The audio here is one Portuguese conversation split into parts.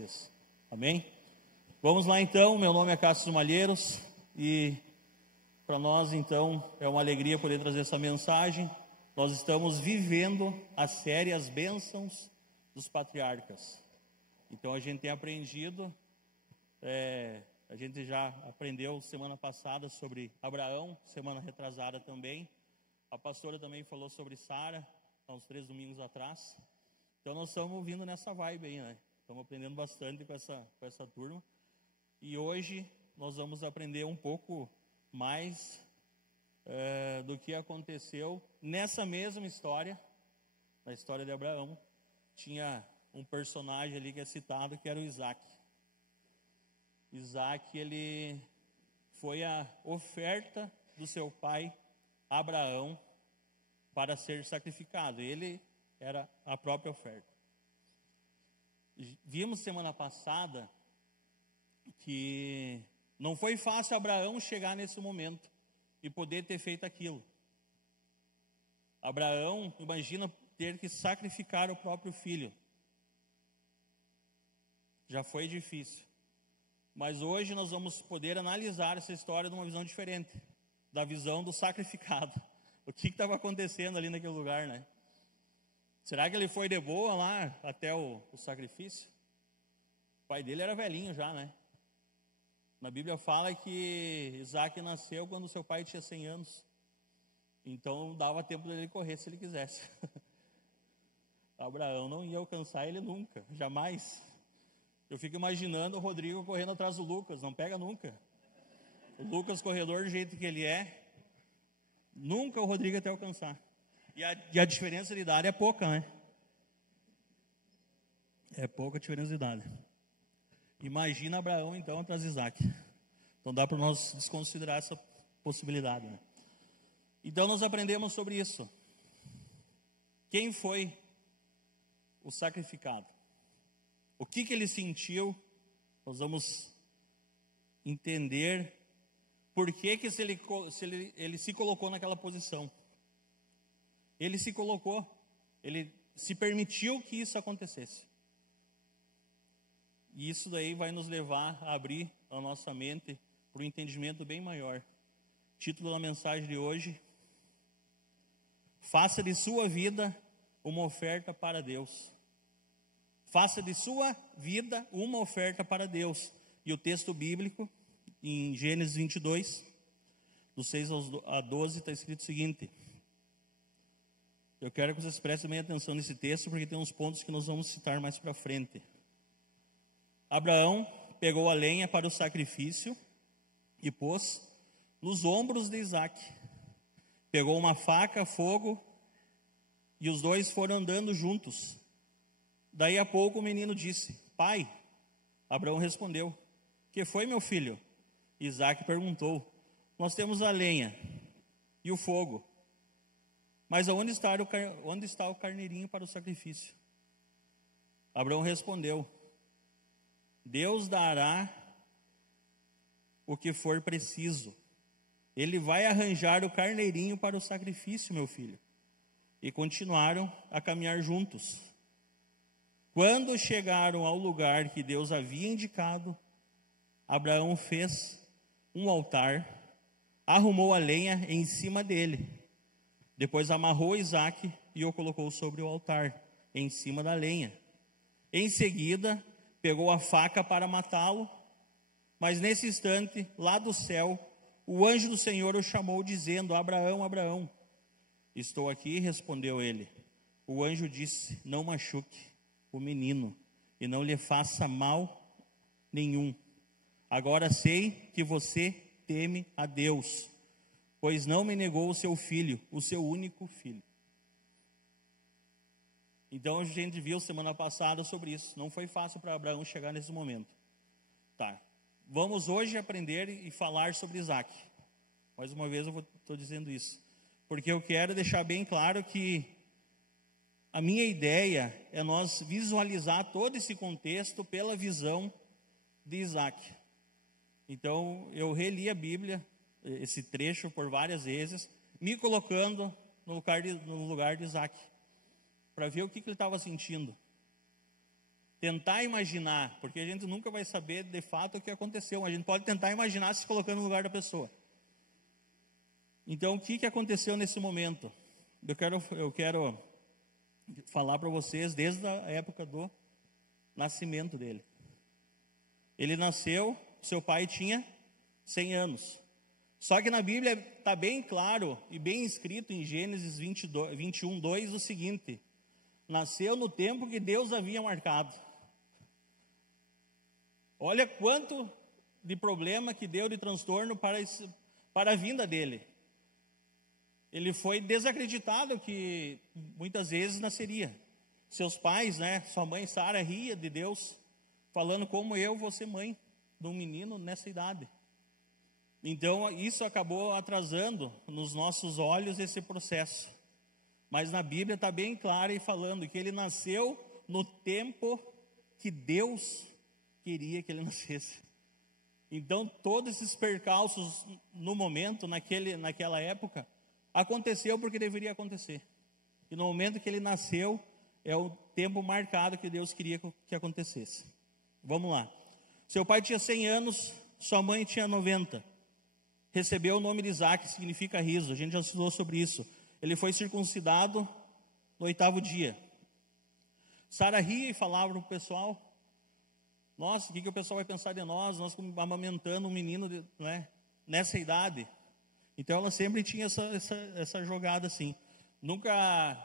vocês. Amém? Vamos lá então, meu nome é Cássio Malheiros e para nós então é uma alegria poder trazer essa mensagem. Nós estamos vivendo a série As Bênçãos dos Patriarcas. Então a gente tem aprendido, a gente já aprendeu semana passada sobre Abraão, semana retrasada também. A pastora também falou sobre Sara, há uns 3 domingos atrás. Então nós estamos vindo nessa vibe aí, né? Estamos aprendendo bastante com essa turma. E hoje nós vamos aprender um pouco mais do que aconteceu nessa mesma história, na história de Abraão. Tinha um personagem ali que é citado, que era o Isaac. Isaac, ele foi a oferta do seu pai Abraão para ser sacrificado. Ele era a própria oferta. Vimos semana passada que não foi fácil Abraão chegar nesse momento e poder ter feito aquilo. Abraão, imagina ter que sacrificar o próprio filho. Já foi difícil. Mas hoje nós vamos poder analisar essa história de uma visão diferente, da visão do sacrificado. O que estava acontecendo ali naquele lugar, né? Será que ele foi de boa lá até o sacrifício? O pai dele era velhinho já, né? Na Bíblia fala que Isaac nasceu quando seu pai tinha 100 anos. Então dava tempo dele correr se ele quisesse. Abraão não ia alcançar ele nunca, jamais. Eu fico imaginando o Rodrigo correndo atrás do Lucas, não pega nunca. O Lucas, corredor do jeito que ele é, nunca o Rodrigo até alcançar. E a diferença de idade é pouca, né? É pouca a diferença de idade. Imagina Abraão, então, atrás de Isaac. Então dá para nós desconsiderar essa possibilidade, né? Então nós aprendemos sobre isso. Quem foi o sacrificado? O que ele sentiu? Nós vamos entender por que ele se colocou naquela posição. Ele se colocou, ele se permitiu que isso acontecesse. E isso daí vai nos levar a abrir a nossa mente para um entendimento bem maior. Título da mensagem de hoje: faça de sua vida uma oferta para Deus. Faça de sua vida uma oferta para Deus. E o texto bíblico, em Gênesis 22, do 6 a 12, está escrito o seguinte. Eu quero que vocês prestem bem atenção nesse texto, porque tem uns pontos que nós vamos citar mais para frente. Abraão pegou a lenha para o sacrifício e pôs nos ombros de Isaac. Pegou uma faca, fogo, e os dois foram andando juntos. Daí a pouco o menino disse: Pai. Abraão respondeu: Que foi, meu filho? Isaac perguntou: Nós temos a lenha e o fogo, mas onde está o carneirinho para o sacrifício? Abraão respondeu: Deus dará o que for preciso. Ele vai arranjar o carneirinho para o sacrifício, meu filho. E continuaram a caminhar juntos. Quando chegaram ao lugar que Deus havia indicado, Abraão fez um altar, arrumou a lenha em cima dele. Depois amarrou Isaac e o colocou sobre o altar, em cima da lenha. Em seguida, pegou a faca para matá-lo, mas nesse instante, lá do céu, o anjo do Senhor o chamou, dizendo: Abraão, Abraão. Estou aqui, respondeu ele. O anjo disse: Não machuque o menino e não lhe faça mal nenhum. Agora sei que você teme a Deus, pois não me negou o seu filho, o seu único filho. Então a gente viu semana passada sobre isso. Não foi fácil para Abraão chegar nesse momento. Tá. Vamos hoje aprender e falar sobre Isaac. Mais uma vez eu estou dizendo isso, porque eu quero deixar bem claro que a minha ideia é nós visualizar todo esse contexto pela visão de Isaac. Então eu reli a Bíblia, esse trecho por várias vezes, me colocando no lugar de Isaac, para ver o que ele estava sentindo. tentar imaginar, porque a gente nunca vai saber de fato o que aconteceu, mas a gente pode tentar imaginar se colocando no lugar da pessoa. Então, o que aconteceu nesse momento? Eu quero falar para vocês desde a época do nascimento dele. Ele nasceu, seu pai tinha 100 anos. Só que na Bíblia está bem claro e bem escrito em Gênesis 21, 2 o seguinte: nasceu no tempo que Deus havia marcado. Olha quanto de problema que deu de transtorno para a vinda dele. Ele foi desacreditado que muitas vezes nasceria. Seus pais, sua mãe Sara ria de Deus, falando como eu vou ser mãe de um menino nessa idade. Então isso acabou atrasando nos nossos olhos esse processo. Mas na Bíblia está bem claro e falando que ele nasceu no tempo que Deus queria que ele nascesse. Então todos esses percalços no momento, naquela época, aconteceu porque deveria acontecer. E no momento que ele nasceu, é o tempo marcado que Deus queria que acontecesse. Vamos lá. Seu pai tinha 100 anos, sua mãe tinha 90. Recebeu o nome de Isaac, que significa riso. A gente já estudou sobre isso. Ele foi circuncidado no 8º dia. Sara ria e falava para o pessoal: nossa, o que o pessoal vai pensar de nós amamentando um menino nessa idade? Então ela sempre tinha essa jogada assim. Nunca,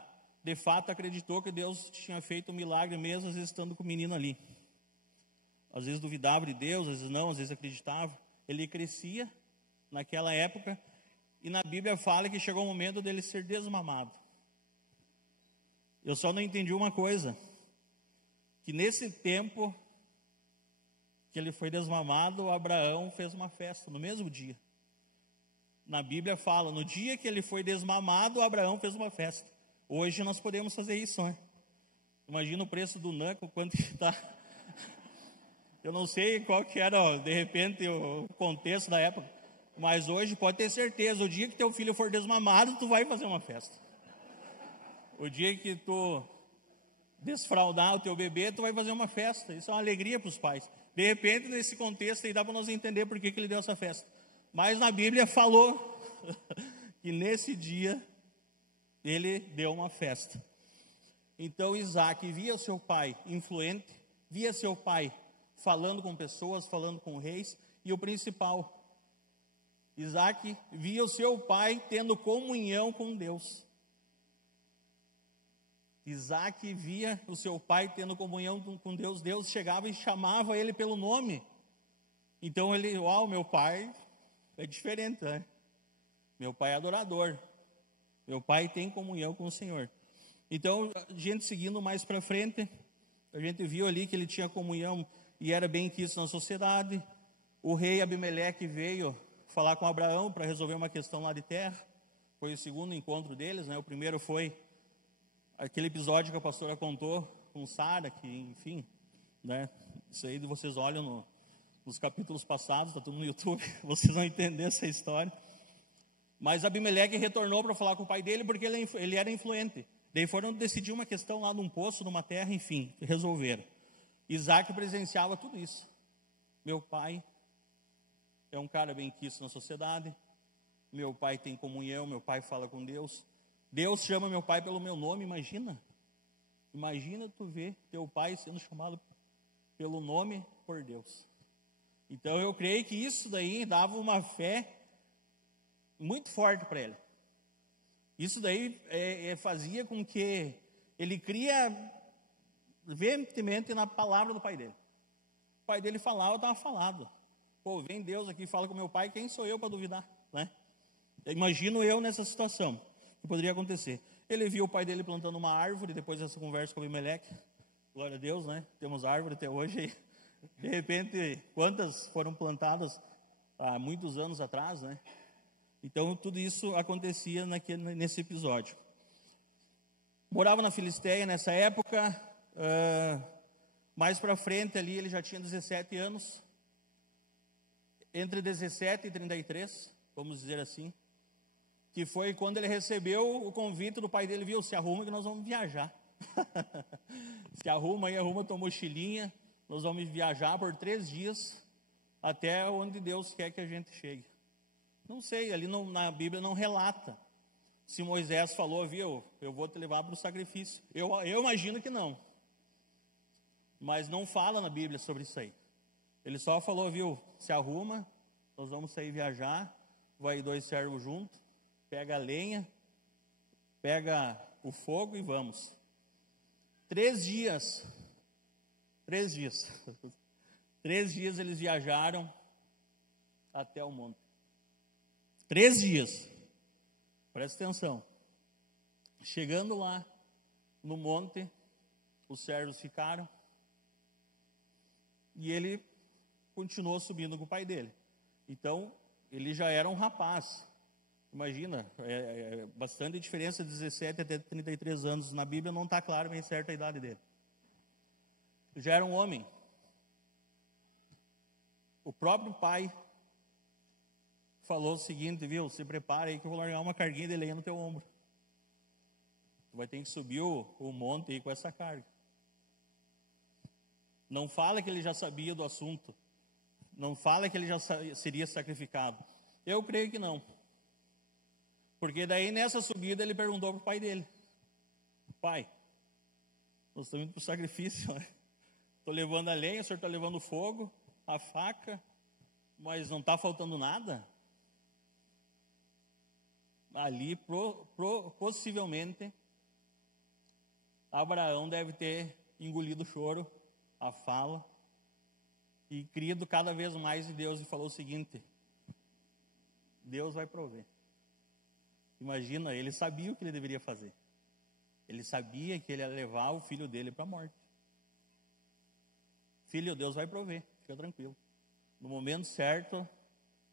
de fato, acreditou que Deus tinha feito um milagre mesmo, às vezes estando com o menino ali. Às vezes duvidava de Deus, às vezes não, às vezes acreditava. Ele crescia naquela época, e na Bíblia fala que chegou o momento dele ser desmamado. Eu só não entendi uma coisa, que nesse tempo que ele foi desmamado, Abraão fez uma festa no mesmo dia. Na Bíblia fala, no dia que ele foi desmamado, Abraão fez uma festa. Hoje nós podemos fazer isso, né? Imagina o preço do Nanco, quanto está. Eu não sei qual que era, de repente, o contexto da época. Mas hoje, pode ter certeza, o dia que teu filho for desmamado, tu vai fazer uma festa. O dia que tu desfraldar o teu bebê, tu vai fazer uma festa. Isso é uma alegria para os pais. De repente, nesse contexto aí, dá para nós entender por que ele deu essa festa. Mas na Bíblia falou que nesse dia ele deu uma festa. Então Isaac via seu pai influente, via seu pai falando com pessoas, falando com reis, e o principal, Isaac via o seu pai tendo comunhão com Deus. Isaac via o seu pai tendo comunhão com Deus. Deus chegava e chamava ele pelo nome. Então ele, meu pai é diferente, né? Meu pai é adorador. Meu pai tem comunhão com o Senhor. Então, a gente seguindo mais para frente, a gente viu ali que ele tinha comunhão e era bem quisto na sociedade. O rei Abimeleque veio falar com Abraão para resolver uma questão lá de terra. Foi o segundo encontro deles, né? O primeiro foi aquele episódio que a pastora contou com Sara, que, enfim, né? Isso aí vocês olham nos capítulos passados, está tudo no YouTube, vocês vão entender essa história. Mas Abimeleque retornou para falar com o pai dele porque ele era influente. Daí foram decidir uma questão lá num poço, numa terra, enfim, resolveram. Isaac presenciava tudo isso. Meu pai é um cara bem quisto na sociedade, meu pai tem comunhão, meu pai fala com Deus. Deus chama meu pai pelo meu nome, imagina tu ver teu pai sendo chamado pelo nome por Deus. Então eu creio que isso daí dava uma fé muito forte para ele. Isso daí fazia com que ele cria veementemente na palavra do pai dele. O pai dele falava, estava falado. Pô, vem Deus aqui e fala com meu pai, quem sou eu para duvidar, né? Imagino eu nessa situação, que poderia acontecer. Ele viu o pai dele plantando uma árvore, depois dessa conversa com Abimeleque. Glória a Deus, né? Temos árvore até hoje. De repente, quantas foram plantadas há muitos anos atrás, né? Então, tudo isso acontecia nesse episódio. Morava na Filisteia nessa época. Mais para frente ali, ele já tinha 17 anos. Entre 17 e 33, vamos dizer assim. Que foi quando ele recebeu o convite do pai dele, viu, se arruma que nós vamos viajar. Se arruma aí, arruma tua mochilinha. Nós vamos viajar por 3 dias até onde Deus quer que a gente chegue. Não sei, ali na Bíblia não relata se Moisés falou, viu, eu vou te levar para o sacrifício. Eu imagino que não. Mas não fala na Bíblia sobre isso aí. Ele só falou, viu, se arruma, nós vamos sair viajar, vai 2 servos juntos, pega a lenha, pega o fogo e vamos. 3 dias. 3 dias. 3 dias eles viajaram até o monte. 3 dias. Presta atenção. Chegando lá no monte, os servos ficaram e ele continuou subindo com o pai dele. Então, ele já era um rapaz. Imagina, bastante diferença de 17 até 33 anos. Na Bíblia não está claro bem certa a idade dele. Já era um homem. O próprio pai falou o seguinte, viu, se prepara aí que eu vou largar uma carguinha de lenha no teu ombro. Tu vai ter que subir o monte aí com essa carga. Não fala que ele já sabia do assunto. Não fala que ele já seria sacrificado. Eu creio que não. Porque daí nessa subida ele perguntou para o pai dele. Pai, nós estamos indo para o sacrifício. Estou levando a lenha, o senhor está levando o fogo, a faca, mas não está faltando nada? Ali, possivelmente, Abraão deve ter engolido o choro, a fala, e crido cada vez mais em Deus e falou o seguinte, Deus vai prover. Imagina, ele sabia o que ele deveria fazer. Ele sabia que ele ia levar o filho dele para a morte. Filho, Deus vai prover, fica tranquilo. No momento certo,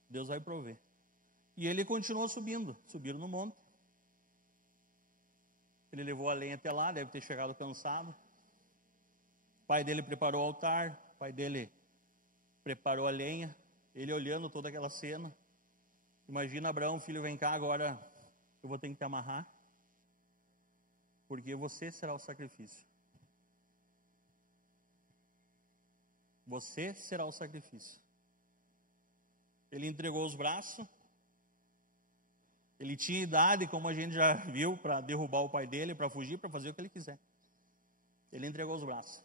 Deus vai prover. E ele continuou subindo, subiram no monte. Ele levou a lenha até lá, deve ter chegado cansado. O pai dele preparou o altar, o pai dele preparou a lenha, ele olhando toda aquela cena. Imagina Abraão, filho, vem cá agora, eu vou ter que te amarrar, porque você será o sacrifício. Você será o sacrifício. Ele entregou os braços. Ele tinha idade, como a gente já viu, para derrubar o pai dele, para fugir, para fazer o que ele quiser. Ele entregou os braços.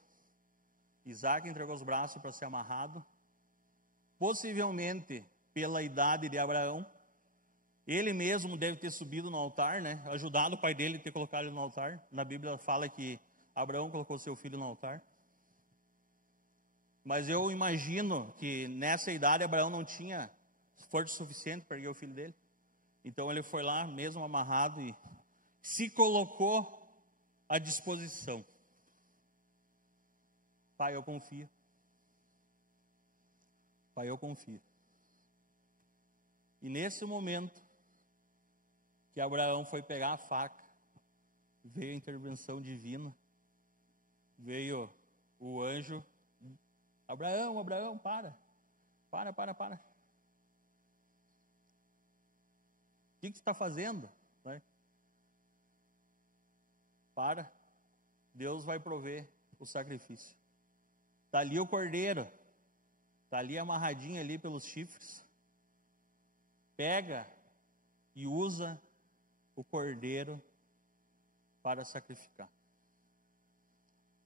Isaac entregou os braços para ser amarrado. Possivelmente, pela idade de Abraão, ele mesmo deve ter subido no altar, né? Ajudado o pai dele a ter colocado ele no altar. Na Bíblia fala que Abraão colocou seu filho no altar. Mas eu imagino que nessa idade Abraão não tinha força suficiente para erguer o filho dele. Então ele foi lá, mesmo amarrado, e se colocou à disposição. Pai, eu confio. Pai, eu confio. E nesse momento que Abraão foi pegar a faca, veio a intervenção divina, veio o anjo. Abraão, para. O que você está fazendo? Para. Deus vai prover o sacrifício. Está ali o cordeiro. Está ali amarradinho ali pelos chifres. Pega e usa o cordeiro para sacrificar.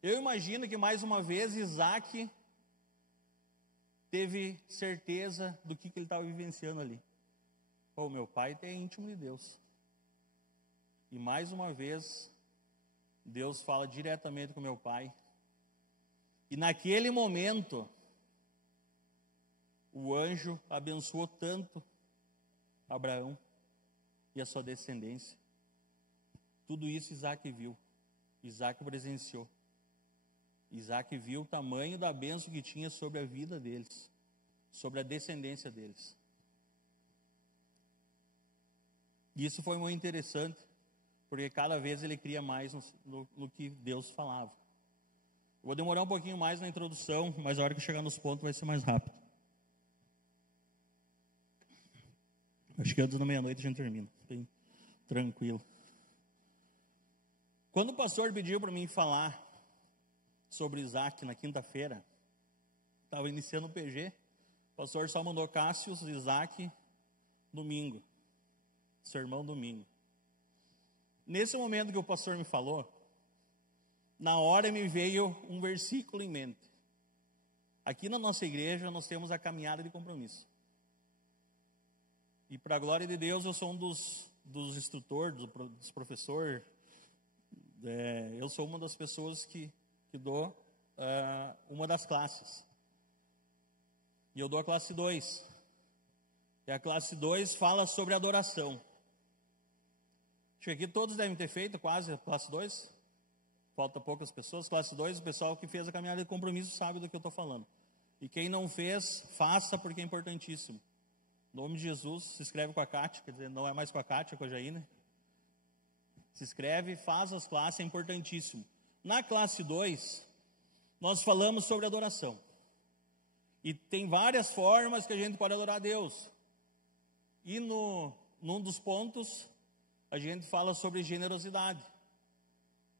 Eu imagino que mais uma vez Isaac teve certeza do que ele estava vivenciando ali. Pô, meu pai é íntimo de Deus. E mais uma vez, Deus fala diretamente com meu pai. E naquele momento, o anjo abençoou tanto Abraão e a sua descendência. Tudo isso Isaac viu. Isaac presenciou. Isaac viu o tamanho da bênção que tinha sobre a vida deles, sobre a descendência deles. E isso foi muito interessante, porque cada vez ele cria mais no que Deus falava. Eu vou demorar um pouquinho mais na introdução, mas a hora que chegar nos pontos vai ser mais rápido. Acho que antes da meia-noite a gente termina, bem tranquilo. Quando o pastor pediu para mim falar sobre Isaac na quinta-feira, estava iniciando o PG, o pastor só mandou Cássio, Isaac, domingo, sermão domingo. Nesse momento que o pastor me falou, na hora me veio um versículo em mente. Aqui na nossa igreja nós temos a caminhada de compromisso. E para a glória de Deus eu sou um dos instrutores, dos professores. Eu sou uma das pessoas que dou uma das classes. E eu dou a classe 2. E a classe 2 fala sobre adoração. Acho que aqui todos devem ter feito quase a classe 2. Falta poucas pessoas. Classe 2, o pessoal que fez a caminhada de compromisso sabe do que eu estou falando. E quem não fez, faça, porque é importantíssimo. Em nome de Jesus, se inscreve com a Cátia, quer dizer, não é mais com a Cátia, é com a Jaine. Se inscreve, faz as classes, é importantíssimo. Na classe 2, nós falamos sobre adoração. E tem várias formas que a gente pode adorar a Deus. E num dos pontos, a gente fala sobre generosidade.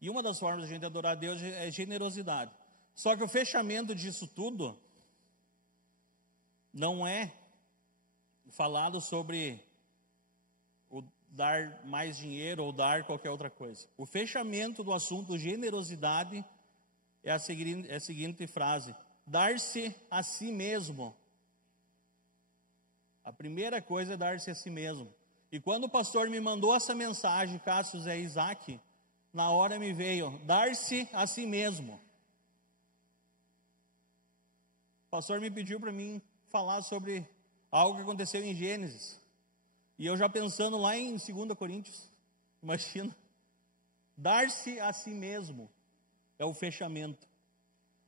E uma das formas de a gente adorar a Deus é generosidade. Só que o fechamento disso tudo não é falado sobre o dar mais dinheiro ou dar qualquer outra coisa. O fechamento do assunto generosidade é a seguinte frase: dar-se a si mesmo. A primeira coisa é dar-se a si mesmo. E quando o pastor me mandou essa mensagem, Cássio Zé Isaac, na hora me veio, dar-se a si mesmo. O pastor me pediu para mim falar sobre algo que aconteceu em Gênesis. E eu já pensando lá em 2 Coríntios, imagina, dar-se a si mesmo é o fechamento.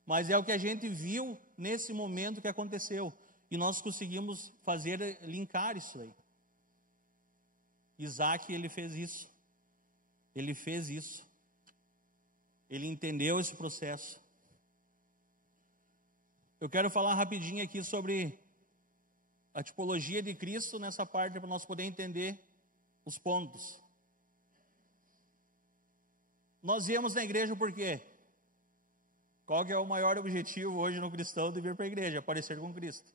Mas é o que a gente viu nesse momento que aconteceu. E nós conseguimos linkar isso aí. Isaac, ele fez isso. Ele fez isso. Ele entendeu esse processo. Eu quero falar rapidinho aqui sobre a tipologia de Cristo nessa parte, para nós poder entender os pontos. Nós viemos na igreja por quê? Qual que é o maior objetivo hoje no cristão de vir para a igreja? Parecer com Cristo.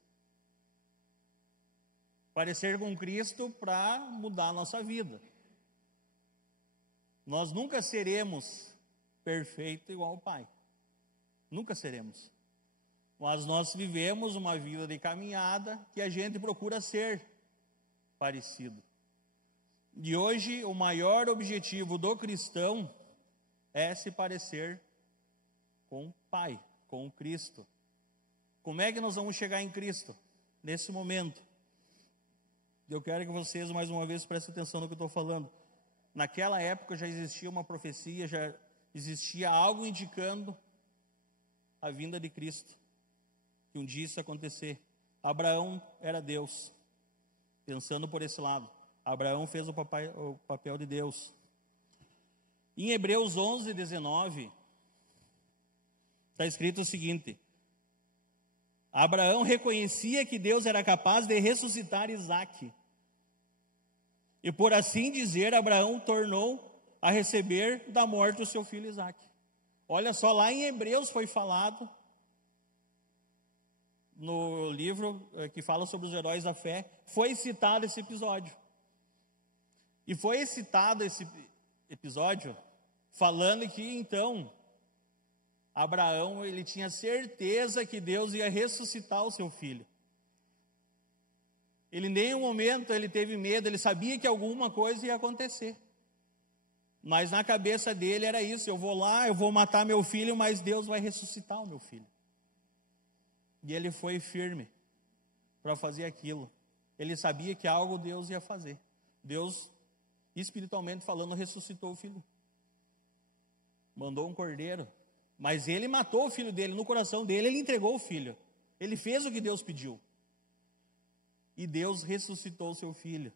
Parecer com Cristo para mudar a nossa vida. Nós nunca seremos perfeitos igual ao Pai. Nunca seremos. Mas nós vivemos uma vida de caminhada que a gente procura ser parecido. E hoje o maior objetivo do cristão é se parecer com o Pai, com o Cristo. Como é que nós vamos chegar em Cristo? Nesse momento. Eu quero que vocês mais uma vez prestem atenção no que eu estou falando. Naquela época já existia uma profecia, já existia algo indicando a vinda de Cristo. Que um dia isso ia acontecer. Abraão era Deus. Pensando por esse lado. Abraão fez o papel de Deus. Em Hebreus 11, 19, está escrito o seguinte: Abraão reconhecia que Deus era capaz de ressuscitar Isaque. E por assim dizer, Abraão tornou a receber da morte o seu filho Isaque. Olha só, lá em Hebreus foi falado, no livro que fala sobre os heróis da fé, foi citado esse episódio. E foi citado esse episódio falando que então Abraão, ele tinha certeza que Deus ia ressuscitar o seu filho. Ele em nenhum momento ele teve medo, ele sabia que alguma coisa ia acontecer. Mas na cabeça dele era isso: eu vou lá, eu vou matar meu filho, mas Deus vai ressuscitar o meu filho. E ele foi firme para fazer aquilo. Ele sabia que algo Deus ia fazer. Deus, espiritualmente falando, ressuscitou o filho. Mandou um cordeiro. Mas ele matou o filho dele, no coração dele ele entregou o filho. Ele fez o que Deus pediu. E Deus ressuscitou o seu filho.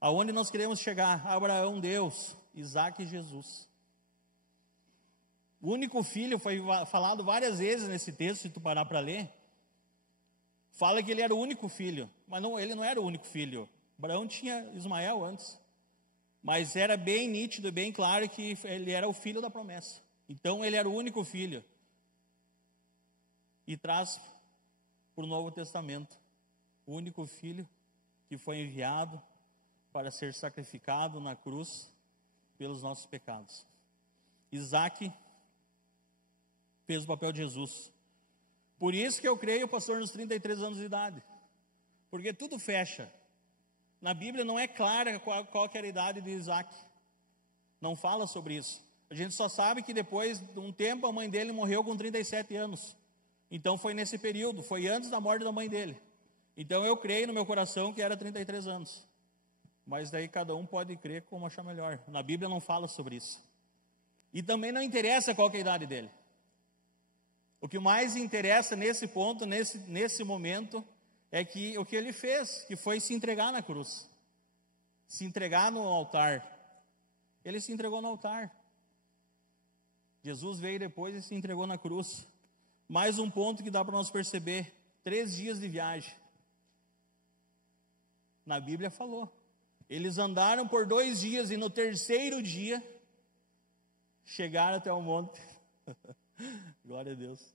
Aonde nós queremos chegar? Abraão, Deus, Isaque e Jesus. O único filho, foi falado várias vezes nesse texto, se tu parar para ler. Fala que ele era o único filho, mas não, ele não era o único filho. Abraão tinha Ismael antes. mas era bem nítido e bem claro que ele era o filho da promessa. Então ele era o único filho. E traz para o Novo Testamento o único filho que foi enviado para ser sacrificado na cruz pelos nossos pecados. Isaac fez o papel de Jesus. Por isso que eu creio, pastor, nos 33 anos de idade. Porque tudo fecha. Na Bíblia não é clara qual que era a idade de Isaac. Não fala sobre isso. A gente só sabe que depois de um tempo a mãe dele morreu com 37 anos. Então foi nesse período, foi antes da morte da mãe dele. Então eu creio no meu coração que era 33 anos. Mas daí cada um pode crer como achar melhor. Na Bíblia não fala sobre isso. E também não interessa qual que é a idade dele. O que mais interessa nesse ponto, nesse momento, é que o que ele fez, que foi se entregar na cruz. Se entregar no altar. Ele se entregou no altar. Jesus veio depois e se entregou na cruz. Mais um ponto que dá para nós perceber. 3 dias de viagem. Na Bíblia falou. Eles andaram por 2 dias e no 3º dia chegaram até o monte. Glória a Deus.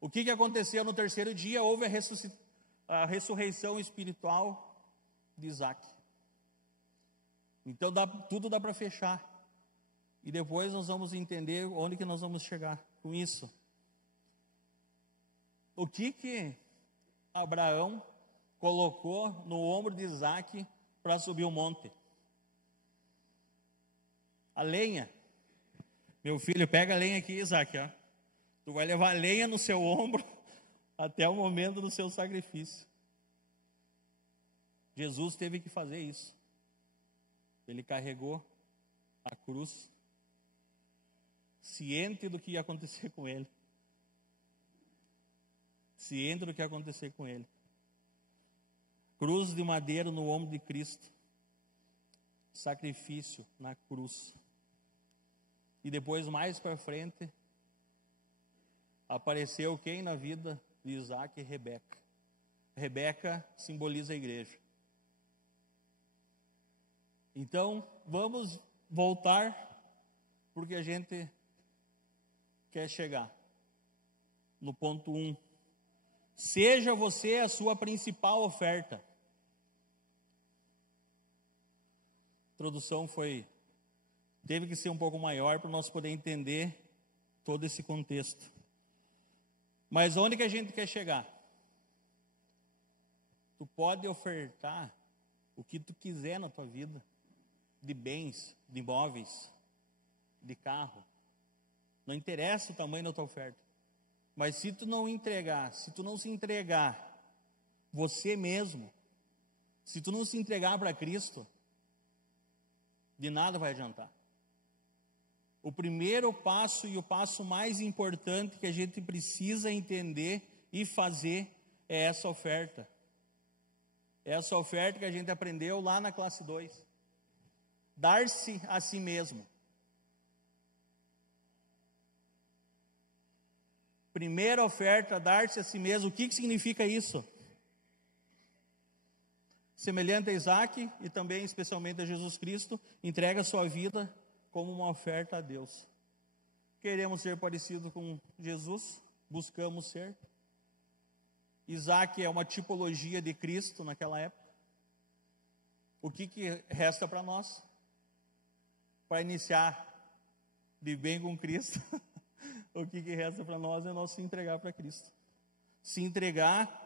O que aconteceu no 3º dia? Houve a ressurreição espiritual de Isaac. Então tudo dá para fechar. E depois nós vamos entender onde que nós vamos chegar com isso. O que Abraão colocou no ombro de Isaac para subir o monte? A lenha. Meu filho, pega a lenha aqui, Isaac, ó. Tu vai levar a lenha no seu ombro até o momento do seu sacrifício. Jesus teve que fazer isso. Ele carregou a cruz, ciente do que ia acontecer com ele. Ciente do que ia acontecer com ele. Cruz de madeira no ombro de Cristo. Sacrifício na cruz. E depois, mais para frente, apareceu quem na vida de Isaac? Rebeca. Rebeca simboliza a igreja. Então, vamos voltar porque a gente quer chegar no ponto 1. Seja você a sua principal oferta. A introdução teve que ser um pouco maior para nós poder entender todo esse contexto. Mas onde que a gente quer chegar? Tu pode ofertar o que tu quiser na tua vida, de bens, de imóveis, de carro. Não interessa o tamanho da tua oferta. Mas se tu não entregar, se tu não se entregar você mesmo, se tu não se entregar para Cristo, de nada vai adiantar. O primeiro passo e o passo mais importante que a gente precisa entender e fazer é essa oferta. É essa oferta que a gente aprendeu lá na classe 2. Dar-se a si mesmo. Primeira oferta, dar-se a si mesmo. O que significa isso? Semelhante a Isaac e também especialmente a Jesus Cristo, entrega a sua vida como uma oferta a Deus. Queremos ser parecidos com Jesus, buscamos ser. Isaac é uma tipologia de Cristo naquela época. O que resta para nós? Para iniciar de bem com Cristo, o que resta para nós é nós se entregar para Cristo. Se entregar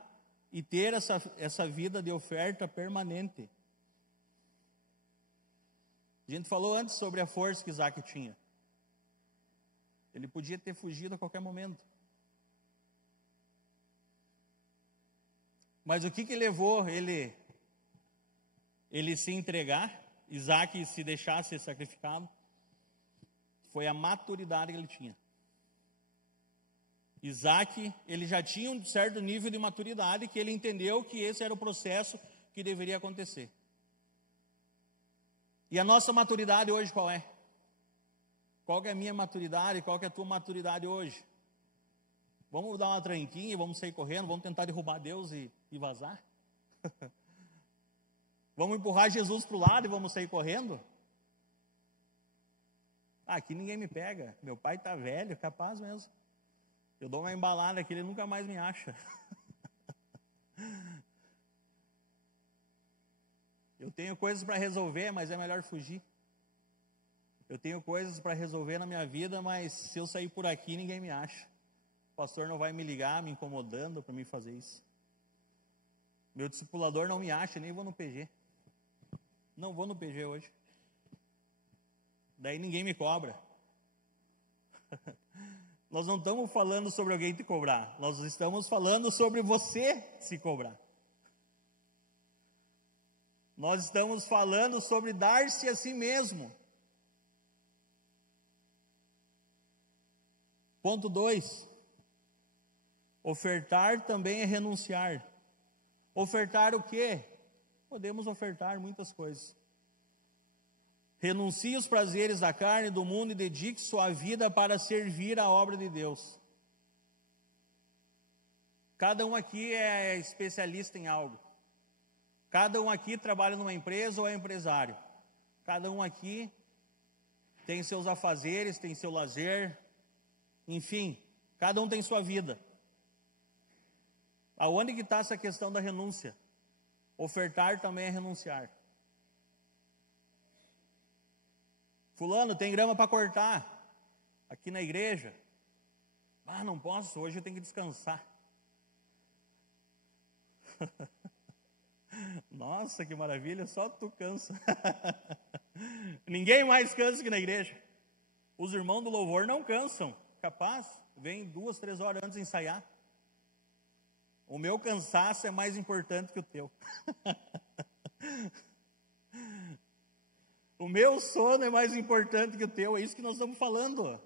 e ter essa vida de oferta permanente. A gente falou antes sobre a força que Isaac tinha. Ele podia ter fugido a qualquer momento. Mas o que levou ele se entregar, Isaac se deixar ser sacrificado? Foi a maturidade que ele tinha. Isaac, ele já tinha um certo nível de maturidade que ele entendeu que esse era o processo que deveria acontecer. E a nossa maturidade hoje qual é? Qual que é a minha maturidade? Qual que é a tua maturidade hoje? Vamos dar uma tranquinha, vamos sair correndo, vamos tentar derrubar Deus e vazar? Vamos empurrar Jesus para o lado e vamos sair correndo? Aqui ninguém me pega. Meu pai está velho, capaz mesmo. Eu dou uma embalada que ele nunca mais me acha. Eu tenho coisas para resolver, mas é melhor fugir. Eu tenho coisas para resolver na minha vida, mas se eu sair por aqui, ninguém me acha. O pastor não vai me ligar, me incomodando para mim fazer isso. Meu discipulador não me acha, nem vou no PG. Não vou no PG hoje. Daí ninguém me cobra. Nós não estamos falando sobre alguém te cobrar. Nós estamos falando sobre você se cobrar. Nós estamos falando sobre dar-se a si mesmo. Ponto 2. Ofertar também é renunciar. Ofertar o quê? Podemos ofertar muitas coisas. Renuncie os prazeres da carne e do mundo e dedique sua vida para servir a obra de Deus. Cada um aqui é especialista em algo. Cada um aqui trabalha numa empresa ou é empresário. Cada um aqui tem seus afazeres, tem seu lazer. Enfim, cada um tem sua vida. Aonde que está essa questão da renúncia? Ofertar também é renunciar. Fulano, tem grama para cortar aqui na igreja. Não posso, hoje eu tenho que descansar. Nossa, que maravilha, só tu cansa. Ninguém mais cansa aqui na igreja. Os irmãos do louvor não cansam. Capaz, vem 2, 3 horas antes de ensaiar. O meu cansaço é mais importante que o teu. O meu sono é mais importante que o teu, é isso que nós estamos falando.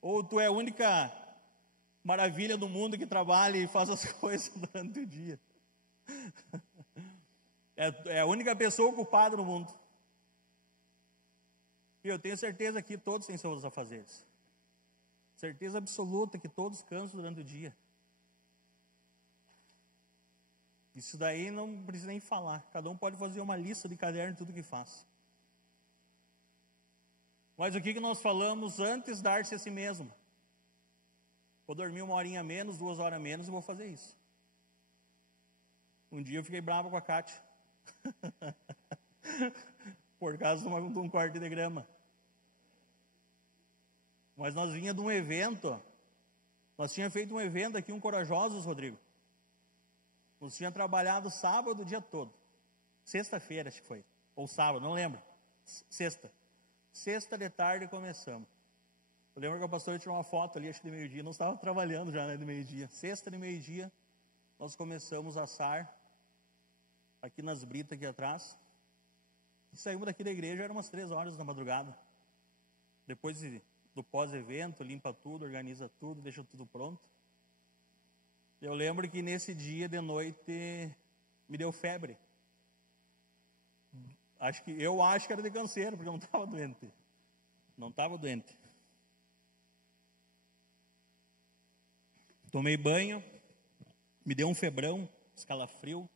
Ou tu é a única maravilha do mundo que trabalha e faz as coisas durante o dia. É a única pessoa ocupada no mundo. E eu tenho certeza que todos têm seus afazeres. Certeza absoluta que todos cansam durante o dia. Isso daí não precisa nem falar. Cada um pode fazer uma lista de caderno de tudo que faz. Mas o que nós falamos antes? Dar-se a si mesmo. Vou dormir 1 horinha menos, 2 horas menos e vou fazer isso. Um dia eu fiquei bravo com a Kátia. Por causa de um corte de grama. Mas nós vinha de um evento. Nós tínhamos feito um evento aqui, um Corajosos, Rodrigo. Nós tínhamos trabalhado sábado o dia todo. Sexta-feira, acho que foi. Ou sábado, não lembro. Sexta. Sexta de tarde começamos. Eu lembro que o pastor tirou uma foto ali, acho que de meio-dia. Nós estávamos trabalhando já, né, de meio-dia. Sexta de meio-dia, nós começamos a assar. Aqui nas britas aqui atrás. E saímos daqui da igreja, eram umas 3 horas da madrugada. Depois do pós-evento, limpa tudo, organiza tudo, deixa tudo pronto. Eu lembro que nesse dia de noite me deu febre. Eu acho que era de canseiro, porque eu não estava doente. Não estava doente. Tomei banho, me deu um febrão, escalafrio.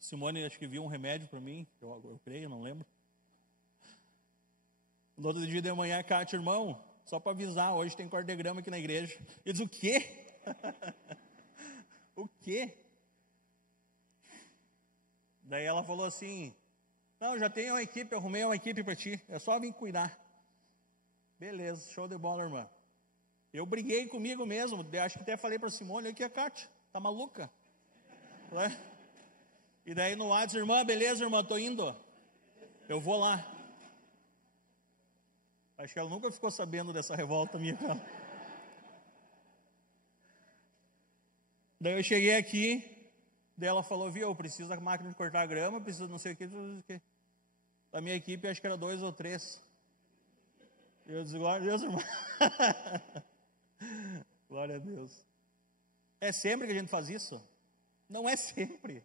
Simone acho que viu um remédio para mim, eu creio, não lembro. No outro dia de manhã, Cátia, irmão, só para avisar, hoje tem corte de grama aqui na igreja. Eu disse, o quê? O quê? Daí ela falou assim, não, já tenho uma equipe, eu arrumei uma equipe para ti, é só vir cuidar. Beleza, show de bola, irmã. Eu briguei comigo mesmo, acho que até falei para Simone, aqui a Cátia, tá maluca? E daí no WhatsApp, irmã, beleza, irmã, tô indo. Eu vou lá. Acho que ela nunca ficou sabendo dessa revolta minha. Daí eu cheguei aqui, daí ela falou, viu, eu preciso da máquina de cortar a grama, preciso não sei o que. Da minha equipe, acho que era 2 ou 3. Eu disse, glória a Deus, irmão. Glória a Deus. É sempre que a gente faz isso? Não é sempre.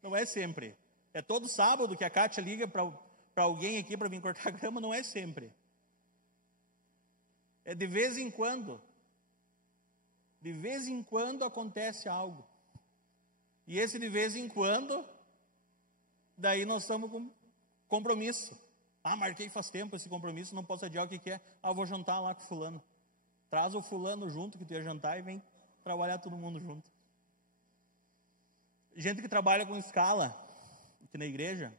Não é sempre. É todo sábado que a Kátia liga para alguém aqui para vir cortar a grama, não é sempre. É de vez em quando. De vez em quando acontece algo. E esse de vez em quando, daí nós estamos com compromisso. Marquei faz tempo esse compromisso, não posso adiar o que é. Vou jantar lá com fulano. Traz o fulano junto que tu ia jantar e vem trabalhar todo mundo junto. Gente que trabalha com escala aqui na igreja,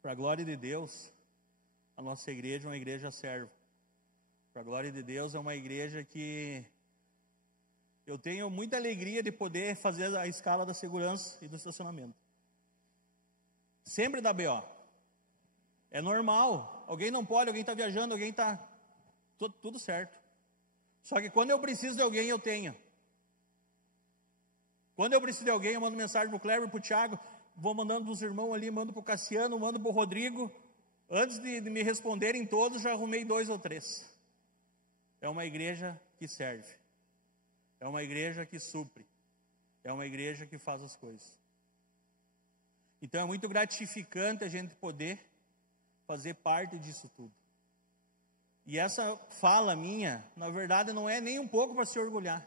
para a glória de Deus, a nossa igreja é uma igreja serva. Para a glória de Deus, é uma igreja que eu tenho muita alegria de poder fazer a escala da segurança e do estacionamento. Sempre dá BO. É normal. Alguém não pode, alguém está viajando, alguém está... Tudo certo. Só que quando eu preciso de alguém, eu tenho. Quando eu preciso de alguém, eu mando mensagem para o Cleber, para o Thiago, vou mandando para os irmãos ali, mando para o Cassiano, mando para o Rodrigo. Antes de me responderem todos, já arrumei 2 ou 3. É uma igreja que serve. É uma igreja que supre. É uma igreja que faz as coisas. Então é muito gratificante a gente poder fazer parte disso tudo. E essa fala minha, na verdade, não é nem um pouco para se orgulhar.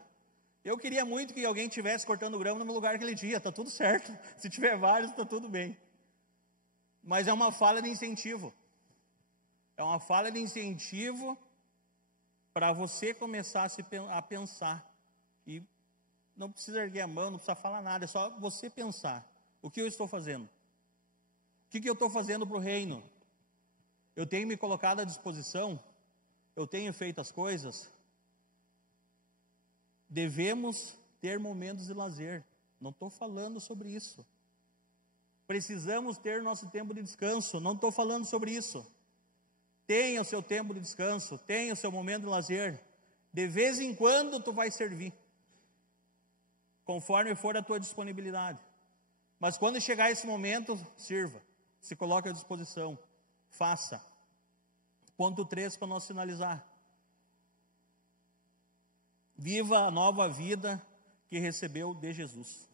Eu queria muito que alguém estivesse cortando grama no meu lugar aquele dia, está tudo certo. Se tiver vários, está tudo bem. Mas é uma fala de incentivo. É uma fala de incentivo para você começar a pensar. E não precisa erguer a mão, não precisa falar nada, é só você pensar. O que eu estou fazendo? O que eu estou fazendo para o reino? Eu tenho me colocado à disposição? Eu tenho feito as coisas? Devemos ter momentos de lazer. Não estou falando sobre isso. Precisamos ter nosso tempo de descanso. Não estou falando sobre isso. Tenha o seu tempo de descanso. Tenha o seu momento de lazer. De vez em quando tu vai servir. Conforme for a tua disponibilidade. Mas quando chegar esse momento, sirva. Se coloque à disposição. Faça. Ponto 3 para nós finalizar. Viva a nova vida que recebeu de Jesus.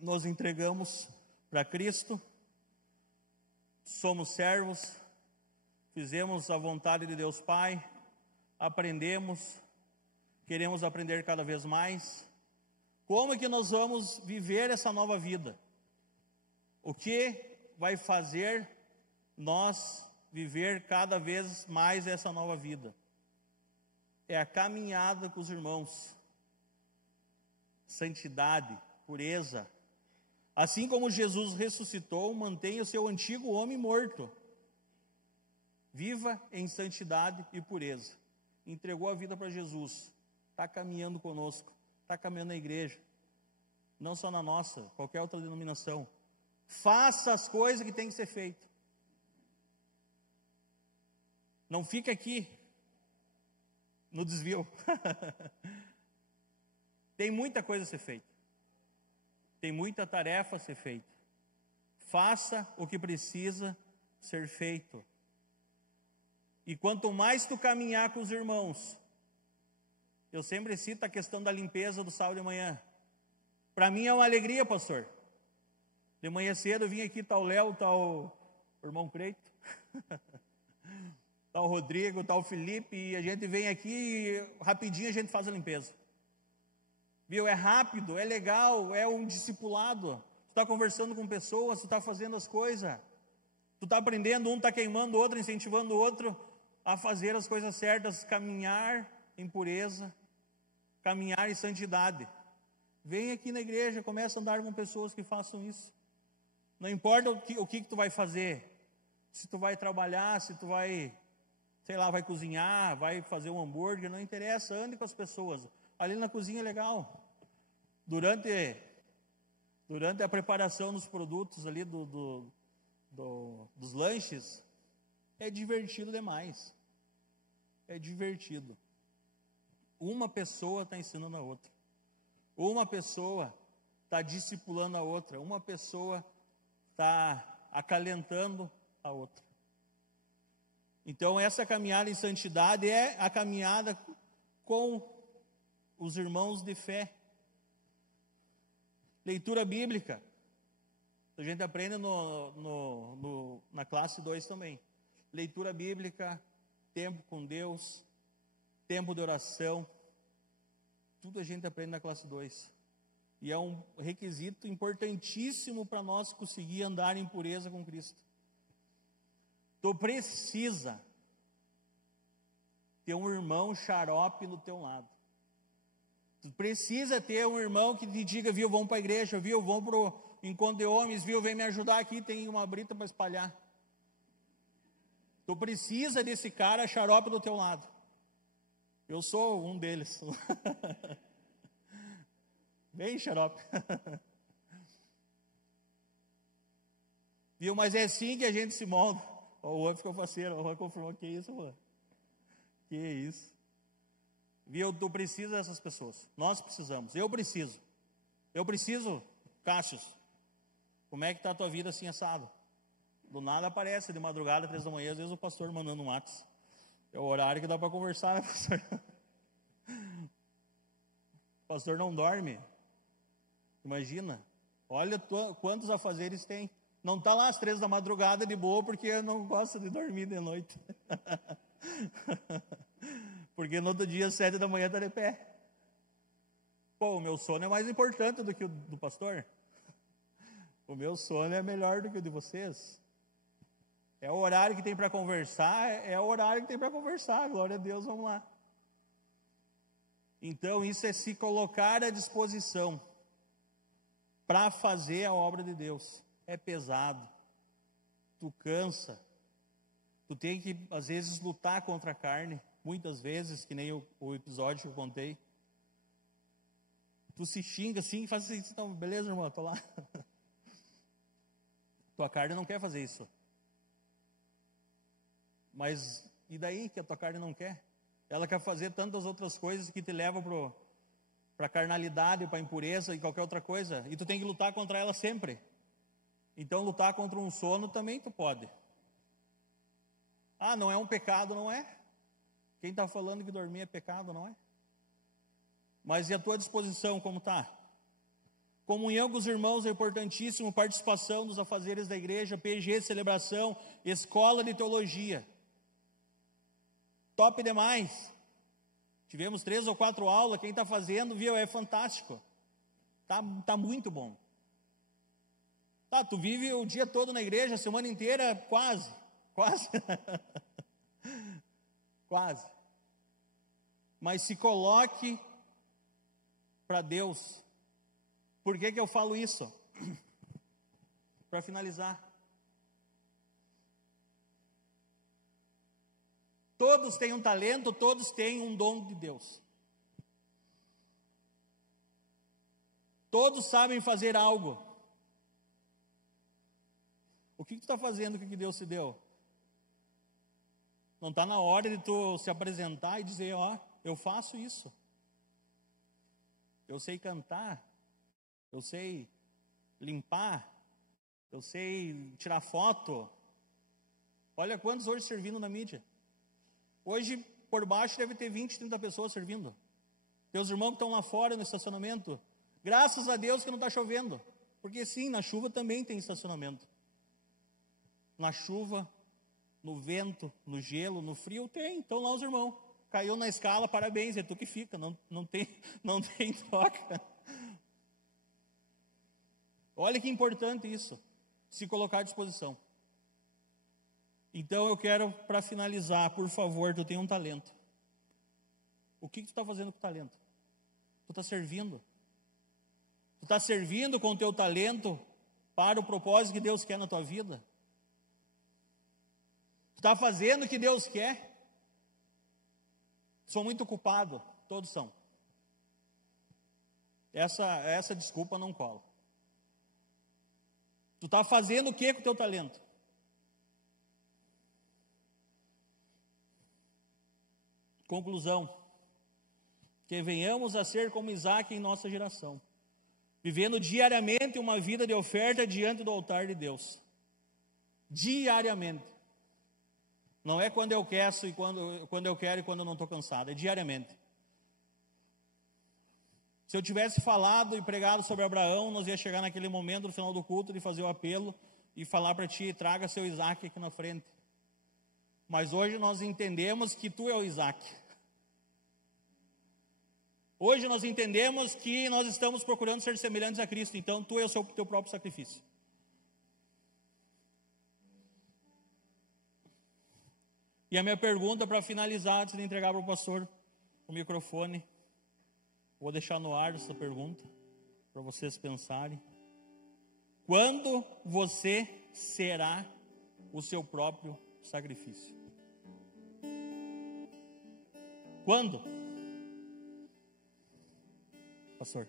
Nos entregamos para Cristo, somos servos, fizemos a vontade de Deus Pai, aprendemos, queremos aprender cada vez mais. Como é que nós vamos viver essa nova vida? O que vai fazer nós viver cada vez mais essa nova vida? É a caminhada com os irmãos, santidade, pureza. Assim como Jesus ressuscitou, mantenha o seu antigo homem morto. Viva em santidade e pureza. Entregou a vida para Jesus, está caminhando conosco, está caminhando na igreja, não só na nossa, qualquer outra denominação. Faça as coisas que tem que ser feito. Não fique aqui no desvio. Tem muita coisa a ser feita. Tem muita tarefa a ser feita. Faça o que precisa ser feito. E quanto mais tu caminhar com os irmãos, eu sempre cito a questão da limpeza do sábado de manhã. Para mim é uma alegria, pastor. De manhã cedo eu vim aqui, está o Léo, está o irmão Creito, está o Rodrigo, está o Felipe, e a gente vem aqui e rapidinho a gente faz a limpeza. Viu? É rápido, é legal, é um discipulado. Tu está conversando com pessoas, tu está fazendo as coisas. Tu está aprendendo, um está queimando o outro, incentivando o outro a fazer as coisas certas, caminhar em pureza, caminhar em santidade. Vem aqui na igreja, começa a andar com pessoas que façam isso. Não importa o que tu vai fazer, se tu vai trabalhar, se tu vai, sei lá, vai cozinhar, vai fazer um hambúrguer, não interessa, ande com as pessoas. Ali na cozinha é legal. Durante a preparação dos produtos ali dos lanches, é divertido demais. É divertido. Uma pessoa está ensinando a outra. Uma pessoa está discipulando a outra. Uma pessoa está acalentando a outra. Então, essa caminhada em santidade é a caminhada com os irmãos de fé. Leitura bíblica. A gente aprende na classe 2 também. Leitura bíblica, tempo com Deus, tempo de oração, tudo a gente aprende na classe 2. E é um requisito importantíssimo para nós conseguir andar em pureza com Cristo. Tu precisa ter um irmão xarope no teu lado. Tu precisa ter um irmão que te diga, viu, vamos para a igreja, viu, vamos para o encontro de homens, viu, vem me ajudar aqui, tem uma brita para espalhar. Tu precisa desse cara xarope do teu lado. Eu sou um deles. Vem, xarope. Viu, mas é assim que a gente se molda. O Juan ficou faceiro, o Juan confirmou, que isso, Juan? Que isso? Viu, tu precisa dessas pessoas. Nós precisamos, eu preciso. Eu preciso, Cássius. Como é que está a tua vida assim assado? Do nada aparece, de madrugada, 3 da manhã, às vezes o pastor mandando um WhatsApp. É o horário que dá para conversar, né, pastor? O pastor não dorme. Imagina. Olha quantos afazeres tem. Não está lá às 3 da madrugada de boa, porque não gosta de dormir de noite. Porque no outro dia, às 7 da manhã, está de pé. Pô, o meu sono é mais importante do que o do pastor. O meu sono é melhor do que o de vocês. É o horário que tem para conversar, é o horário que tem para conversar. Glória a Deus, vamos lá. Então, isso é se colocar à disposição para fazer a obra de Deus. É pesado. Tu cansa. Tu tem que, às vezes, lutar contra a carne. Muitas vezes, que nem o episódio que eu contei. Tu se xinga assim, faz assim, então, beleza, irmão, tô lá. Tua carne não quer fazer isso. Mas, e daí que a tua carne não quer? Ela quer fazer tantas outras coisas que te levam para a carnalidade, para a impureza e qualquer outra coisa. E tu tem que lutar contra ela sempre. Então, lutar contra um sono também tu pode. Ah, não é um pecado, não é? Quem está falando que dormir é pecado, não é? Mas e a tua disposição, como está? Comunhão com os irmãos é importantíssimo, participação nos afazeres da igreja, PG, celebração, escola de teologia. Top demais. Tivemos 3 ou 4 aulas, quem está fazendo, viu, é fantástico. Tá muito bom. Tá, tu vive o dia todo na igreja, a semana inteira, quase. Quase. Mas se coloque para Deus. Por que eu falo isso? Para finalizar. Todos têm um talento, todos têm um dom de Deus. Todos sabem fazer algo. O que tu está fazendo com o que Deus te deu? Não está na hora de tu se apresentar e dizer, ó, eu faço isso. Eu sei cantar, eu sei limpar, eu sei tirar foto. Olha quantos hoje servindo na mídia. Hoje, por baixo, deve ter 20, 30 pessoas servindo. Teus irmãos que estão lá fora no estacionamento. Graças a Deus que não está chovendo. Porque sim, na chuva também tem estacionamento. Na chuva, no vento, no gelo, no frio, tem. Então lá os irmãos. Caiu na escala, parabéns, é tu que fica. Não tem troca. Olha que importante isso. Se colocar à disposição. Então eu quero, para finalizar, por favor, tu tem um talento. O que tu está fazendo com o talento? Tu está servindo. Tu está servindo com o teu talento para o propósito que Deus quer na tua vida? Tu está fazendo o que Deus quer? Sou muito culpado, todos são. Essa desculpa não cola. Tu está fazendo o que com o teu talento? Conclusão, que venhamos a ser como Isaac em nossa geração, vivendo diariamente uma vida de oferta diante do altar de Deus. Diariamente. Não é quando eu quero e quando eu quero e quando eu não estou cansado, é diariamente. Se eu tivesse falado e pregado sobre Abraão, nós ia chegar naquele momento, no final do culto, de fazer o apelo e falar para ti, traga seu Isaac aqui na frente. Mas hoje nós entendemos que tu é o Isaac. Hoje nós entendemos que nós estamos procurando ser semelhantes a Cristo, então tu é o teu próprio sacrifício. E a minha pergunta para finalizar, antes de entregar para o pastor o microfone, vou deixar no ar essa pergunta, para vocês pensarem. Quando você será o seu próprio sacrifício? Quando? Pastor.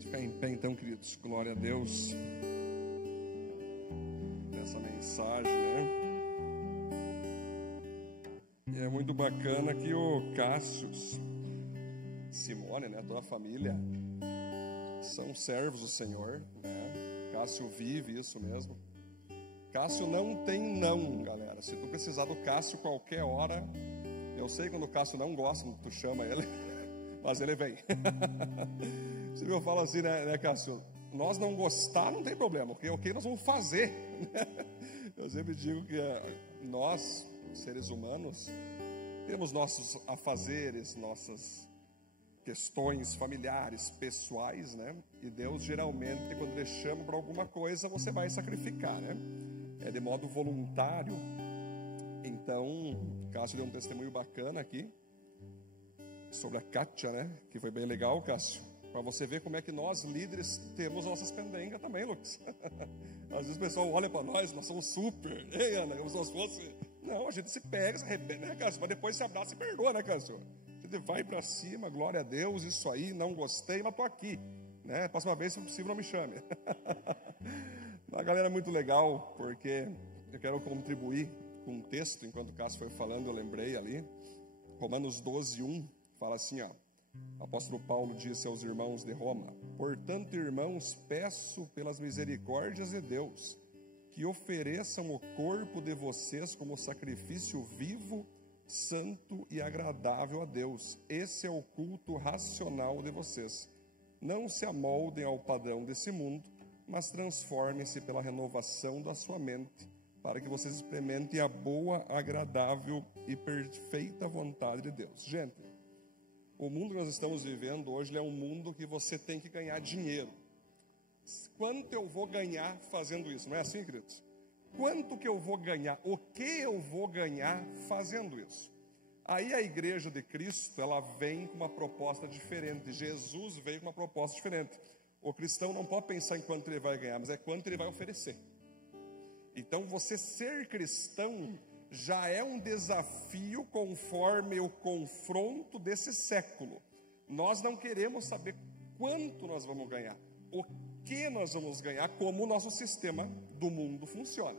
Ficar em pé então, queridos. Glória a Deus. Essa mensagem, né? E é muito bacana que o Cássio, Simone, né, toda a família são servos do Senhor, né? Cássio vive isso mesmo. Cássio não tem não, galera. Se tu precisar do Cássio qualquer hora, eu sei quando o Cássio não gosta, tu chama ele, mas ele vem. Você viu, eu falo assim, né, Cássio? Nós não gostar não tem problema, porque o que nós vamos fazer? Eu sempre digo que nós, seres humanos, temos nossos afazeres, nossas questões familiares, pessoais, né? E Deus geralmente, quando Ele chama para alguma coisa, você vai sacrificar, né? É de modo voluntário. Então, Cássio deu um testemunho bacana aqui sobre a Kátia, né? Que foi bem legal, Cássio. Para você ver como é que nós, líderes, temos nossas pendengas também, Lucas. Às vezes o pessoal olha para nós somos super, ei, Ana, como se nós fosse... Não, a gente se pega, se arrebenta, né, Cássio? Mas depois se abraça e perdoa, né, Cássio? A gente vai para cima, glória a Deus, isso aí, não gostei, mas tô aqui, né? Próxima vez, se possível, não me chame. Uma galera muito legal, porque eu quero contribuir com um texto, enquanto o Cássio foi falando, eu lembrei ali, Romanos 12:1, fala assim, ó, o apóstolo Paulo disse aos irmãos de Roma: portanto, irmãos, peço pelas misericórdias de Deus, que ofereçam o corpo de vocês como sacrifício vivo, santo e agradável a Deus. Esse é o culto racional de vocês. Não se amoldem ao padrão desse mundo, mas transformem-se pela renovação da sua mente, para que vocês experimentem a boa, agradável e perfeita vontade de Deus. Gente, o mundo que nós estamos vivendo hoje é um mundo que você tem que ganhar dinheiro. Quanto eu vou ganhar fazendo isso? Não é assim, queridos? Quanto que eu vou ganhar? O que eu vou ganhar fazendo isso? Aí a igreja de Cristo, ela vem com uma proposta diferente. Jesus veio com uma proposta diferente. O cristão não pode pensar em quanto ele vai ganhar, mas é quanto ele vai oferecer. Então, você ser cristão já é um desafio conforme o confronto desse século. Nós não queremos saber quanto nós vamos ganhar, o que nós vamos ganhar, como o nosso sistema do mundo funciona.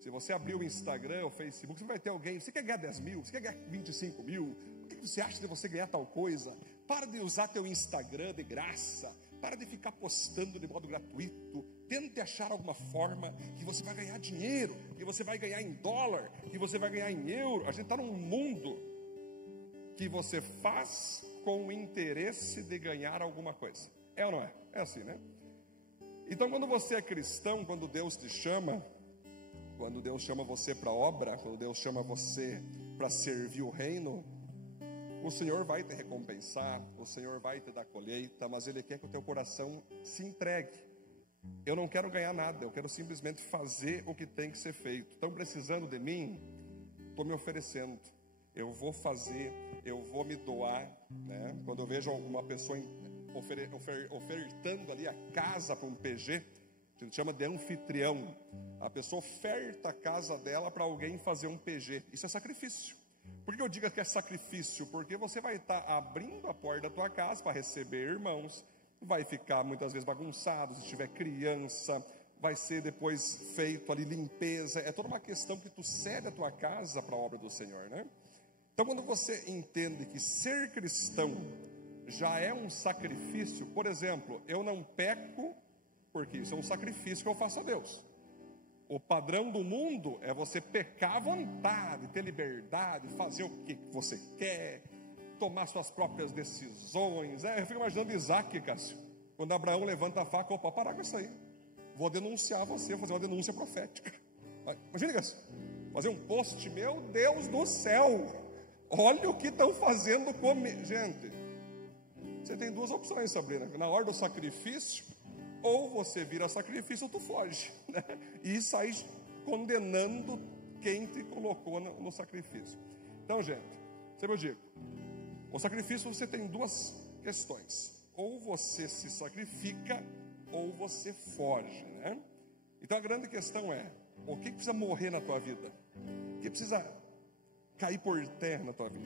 Se você abrir o Instagram, o Facebook, você vai ter alguém, você quer ganhar 10 mil, você quer ganhar 25 mil, o que você acha de você ganhar tal coisa? Para de usar teu Instagram de graça, para de ficar postando de modo gratuito, tente achar alguma forma que você vai ganhar dinheiro, que você vai ganhar em dólar, que você vai ganhar em euro. A gente está num mundo que você faz com o interesse de ganhar alguma coisa. É ou não é? É assim, né? Então, quando você é cristão, quando Deus te chama, quando Deus chama você para a obra, quando Deus chama você para servir o reino, o Senhor vai te recompensar, o Senhor vai te dar colheita, mas Ele quer que o teu coração se entregue. Eu não quero ganhar nada, eu quero simplesmente fazer o que tem que ser feito. Estão precisando de mim? Estou me oferecendo. Eu vou fazer, eu vou me doar, né? Quando eu vejo uma pessoa ofertando ali a casa para um PG, a gente chama de anfitrião. A pessoa oferta a casa dela para alguém fazer um PG. Isso é sacrifício. Por que eu digo que é sacrifício? Porque você vai estar abrindo a porta da tua casa para receber irmãos, vai ficar muitas vezes bagunçado, se tiver criança, vai ser depois feito ali limpeza, é toda uma questão que tu cede a tua casa para a obra do Senhor, né? Então, quando você entende que ser cristão já é um sacrifício, por exemplo, eu não peco, porque isso é um sacrifício que eu faço a Deus. O padrão do mundo é você pecar à vontade, ter liberdade, fazer o que você quer, tomar suas próprias decisões. Eu fico imaginando Isaac, Cássio, quando Abraão levanta a faca, opa, parar com isso aí. vou denunciar você, vou fazer uma denúncia profética. Imagina isso, fazer um post, meu Deus do céu, olha o que estão fazendo comigo. Gente, você tem duas opções, Sabrina, na hora do sacrifício, ou você vira sacrifício ou tu foge, né? E sai condenando quem te colocou no sacrifício. Então, gente, sempre eu digo, o sacrifício você tem duas questões, ou você se sacrifica ou você foge, né? Então a grande questão é, o que precisa morrer na tua vida? O que precisa cair por terra na tua vida?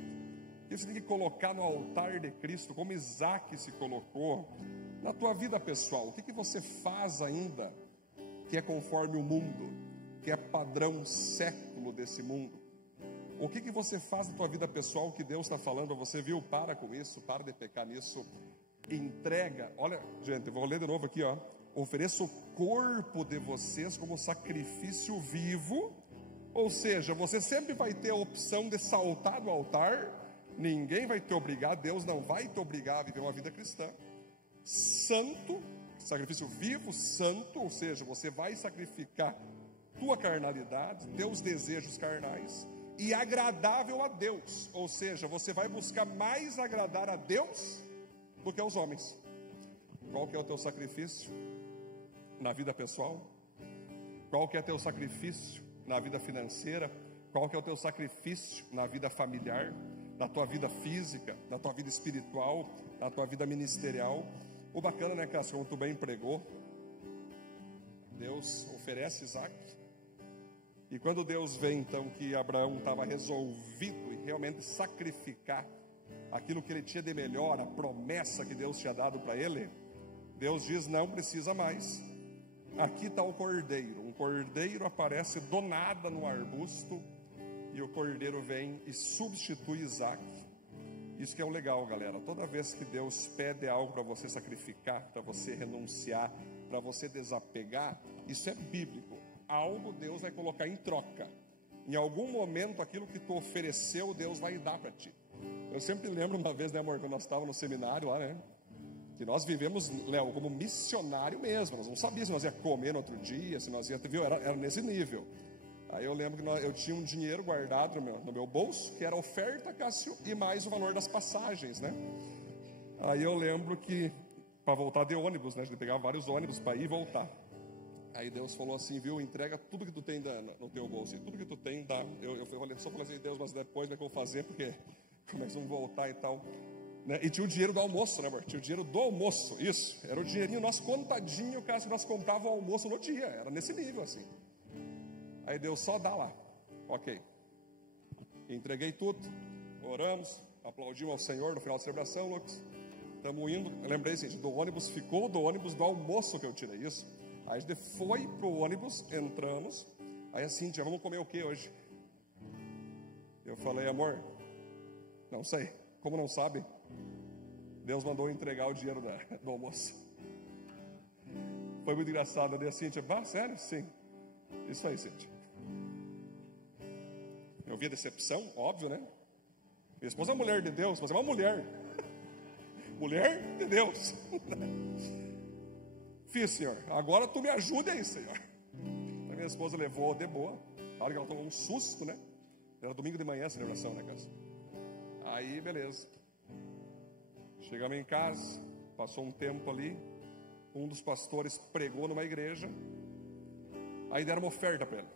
O que você tem que colocar no altar de Cristo, como Isaac se colocou na tua vida pessoal? O que você faz ainda que é conforme o mundo, que é padrão século desse mundo? O que você faz na tua vida pessoal que Deus está falando a você, viu? Para com isso, para de pecar nisso. Entrega, olha, gente, eu vou ler de novo aqui, ó. Ofereça o corpo de vocês como sacrifício vivo. Ou seja, você sempre vai ter a opção de saltar do altar. Ninguém vai te obrigar, Deus não vai te obrigar a viver uma vida cristã. Santo, sacrifício vivo, santo, ou seja, você vai sacrificar tua carnalidade, teus desejos carnais, e agradável a Deus, ou seja, você vai buscar mais agradar a Deus do que aos homens. Qual que é o teu sacrifício na vida pessoal? Qual que é o teu sacrifício na vida financeira? Qual que é o teu sacrifício na vida familiar, na tua vida física, na tua vida espiritual, na tua vida ministerial? O bacana, né, Cássio, como tu bem pregou, Deus oferece Isaac. E quando Deus vê então que Abraão estava resolvido em realmente sacrificar aquilo que ele tinha de melhor, a promessa que Deus tinha dado para ele, Deus diz: não precisa mais, aqui está o cordeiro. Um cordeiro aparece do nada no arbusto, e o cordeiro vem e substitui Isaac. Isso que é o legal, galera. Toda vez que Deus pede algo para você sacrificar, para você renunciar, para você desapegar, isso é bíblico. Algo Deus vai colocar em troca. Em algum momento aquilo que tu ofereceu, Deus vai dar para ti. Eu sempre lembro uma vez, né, amor, quando nós estávamos no seminário lá, né, que nós vivemos, Léo, como missionário mesmo. Nós não sabíamos se nós ia comer no outro dia, se nós ia, viu, era nesse nível. Aí eu lembro que eu tinha um dinheiro guardado no meu bolso, que era oferta, Cássio, e mais o valor das passagens, né? Aí eu lembro que, para voltar de ônibus, né, a gente pegava vários ônibus para ir e voltar. Aí Deus falou assim, viu, entrega tudo que tu tem no teu bolso, e tudo que tu tem dá. Eu só falei assim, Deus, mas depois como é que eu vou fazer, porque começam a voltar e tal, né? E tinha o dinheiro do almoço, né, amor? Tinha o dinheiro do almoço, isso, era o dinheirinho nosso contadinho, caso nós comprávamos o almoço no dia, era nesse nível assim. Aí Deus só dá lá, ok, entreguei tudo, oramos, aplaudimos ao Senhor no final da celebração, Lucas, estamos indo, eu lembrei assim, do ônibus, ficou do ônibus do almoço que eu tirei isso. Aí a gente foi pro ônibus, entramos, aí assim, tia, vamos comer o que hoje? Eu falei, amor, não sei, como não sabe? Deus mandou entregar o dinheiro do almoço. Foi muito engraçado, eu dei assim, tia, sério? Sim, isso aí, Cíntia. Eu vi a decepção, óbvio, né? Minha esposa é uma mulher de Deus, mas é uma mulher. Mulher de Deus. Fiz, Senhor, agora tu me ajude aí, Senhor. A minha esposa levou de boa. A hora que ela tomou um susto, né? Era domingo de manhã a celebração, né, Cássio? Aí, beleza. Chegamos em casa, passou um tempo ali. Um dos pastores pregou numa igreja. Aí deram uma oferta para ele.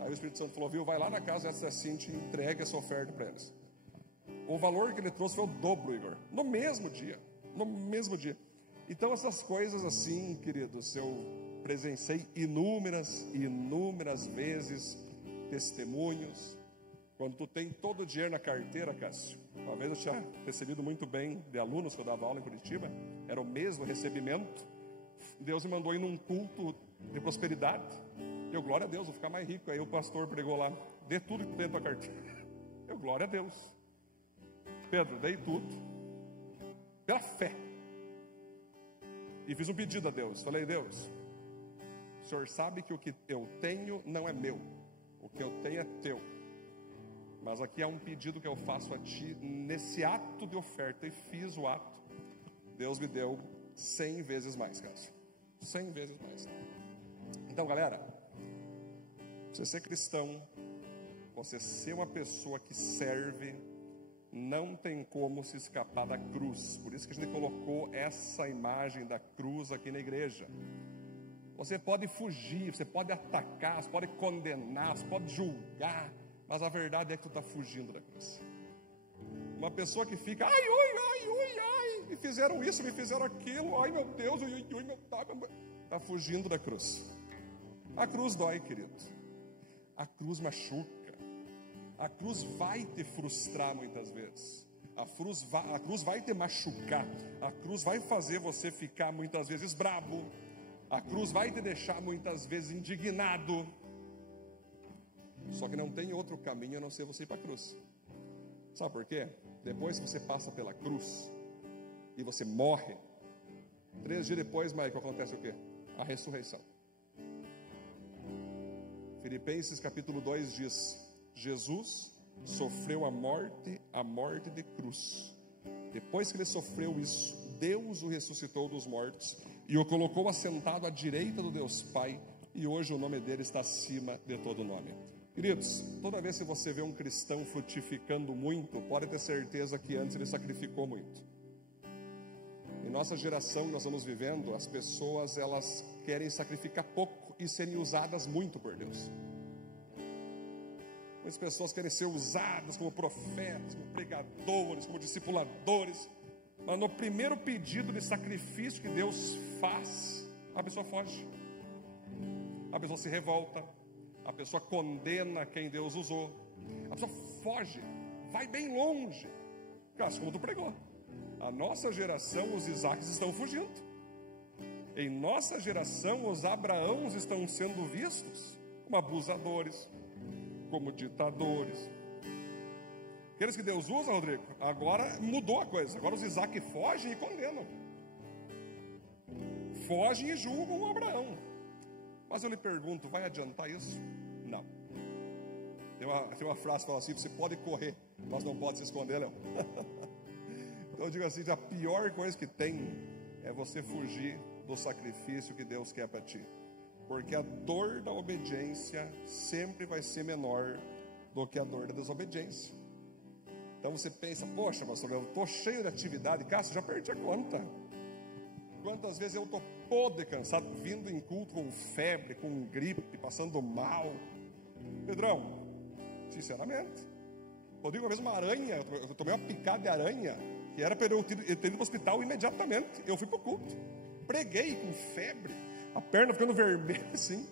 Aí o Espírito Santo falou, viu, vai lá na casa dessa Cintia e entregue essa oferta para eles. O valor que ele trouxe foi o dobro, Igor. No mesmo dia. No mesmo dia. Então essas coisas assim, queridos, eu presenciei inúmeras vezes testemunhos. Quando tu tem todo o dinheiro na carteira, Cássio. Uma vez eu tinha recebido muito bem de alunos que eu dava aula em Curitiba. Era o mesmo recebimento. Deus me mandou ir num culto de prosperidade. Eu, glória a Deus, vou ficar mais rico. Aí o pastor pregou lá, dê tudo que tem dentro da carteira. Eu, glória a Deus. Pedro, dei tudo. Pela fé. E fiz um pedido a Deus. Falei, Deus, o Senhor sabe que o que eu tenho não é meu. O que eu tenho é teu. Mas aqui há um pedido que eu faço a ti nesse ato de oferta. E fiz o ato. Deus me deu 100 vezes mais, Cássio. 100 vezes mais. Então, galera, você ser cristão, você ser uma pessoa que serve, não tem como se escapar da cruz. Por isso que a gente colocou essa imagem da cruz aqui na igreja. Você pode fugir, você pode atacar, você pode condenar, você pode julgar, mas a verdade é que tu está fugindo da cruz. Uma pessoa que fica, ai, me fizeram isso, me fizeram aquilo, ai meu Deus, está fugindo da cruz. A cruz dói, querido. A cruz machuca. A cruz vai te frustrar muitas vezes. A cruz vai te machucar. A cruz vai fazer você ficar muitas vezes brabo. A cruz vai te deixar muitas vezes indignado. Só que não tem outro caminho a não ser você ir para a cruz. Sabe por quê? Depois que você passa pela cruz e você morre, 3 dias depois, Michael, acontece o quê? A ressurreição. Filipenses capítulo 2 diz: Jesus sofreu a morte de cruz. Depois que ele sofreu isso, Deus o ressuscitou dos mortos e o colocou assentado à direita do Deus Pai, e hoje o nome dele está acima de todo nome. Queridos, toda vez que você vê um cristão frutificando muito, pode ter certeza que antes ele sacrificou muito. Em nossa geração que nós estamos vivendo, as pessoas elas querem sacrificar pouco e serem usadas muito por Deus. As pessoas querem ser usadas como profetas, como pregadores, como discipuladores, mas no primeiro pedido de sacrifício que Deus faz, a pessoa foge, a pessoa se revolta, a pessoa condena quem Deus usou, a pessoa foge, vai bem longe, assim como tu pregou. A nossa geração, os Isaques estão fugindo. Em nossa geração, os Abraãos estão sendo vistos como abusadores, como ditadores. Aqueles que Deus usa, Rodrigo, agora mudou a coisa. Agora os Isaac fogem e condenam. Fogem e julgam o Abraão. Mas eu lhe pergunto, vai adiantar isso? Não. Tem uma frase que fala assim: você pode correr, mas não pode se esconder, Léo. Então eu digo assim, a pior coisa que tem é você fugir do sacrifício que Deus quer para ti. Porque a dor da obediência sempre vai ser menor do que a dor da desobediência. Então você pensa, poxa, pastor, eu estou cheio de atividade, Cássio, já perdi a conta. Quantas vezes eu estou podre, cansado, vindo em culto com febre, com gripe, passando mal. Pedrão, sinceramente, eu digo uma vez uma aranha, eu tomei uma picada de aranha, que era para eu ter ido para o hospital imediatamente. Eu fui para o culto, preguei com febre, a perna ficando vermelha assim,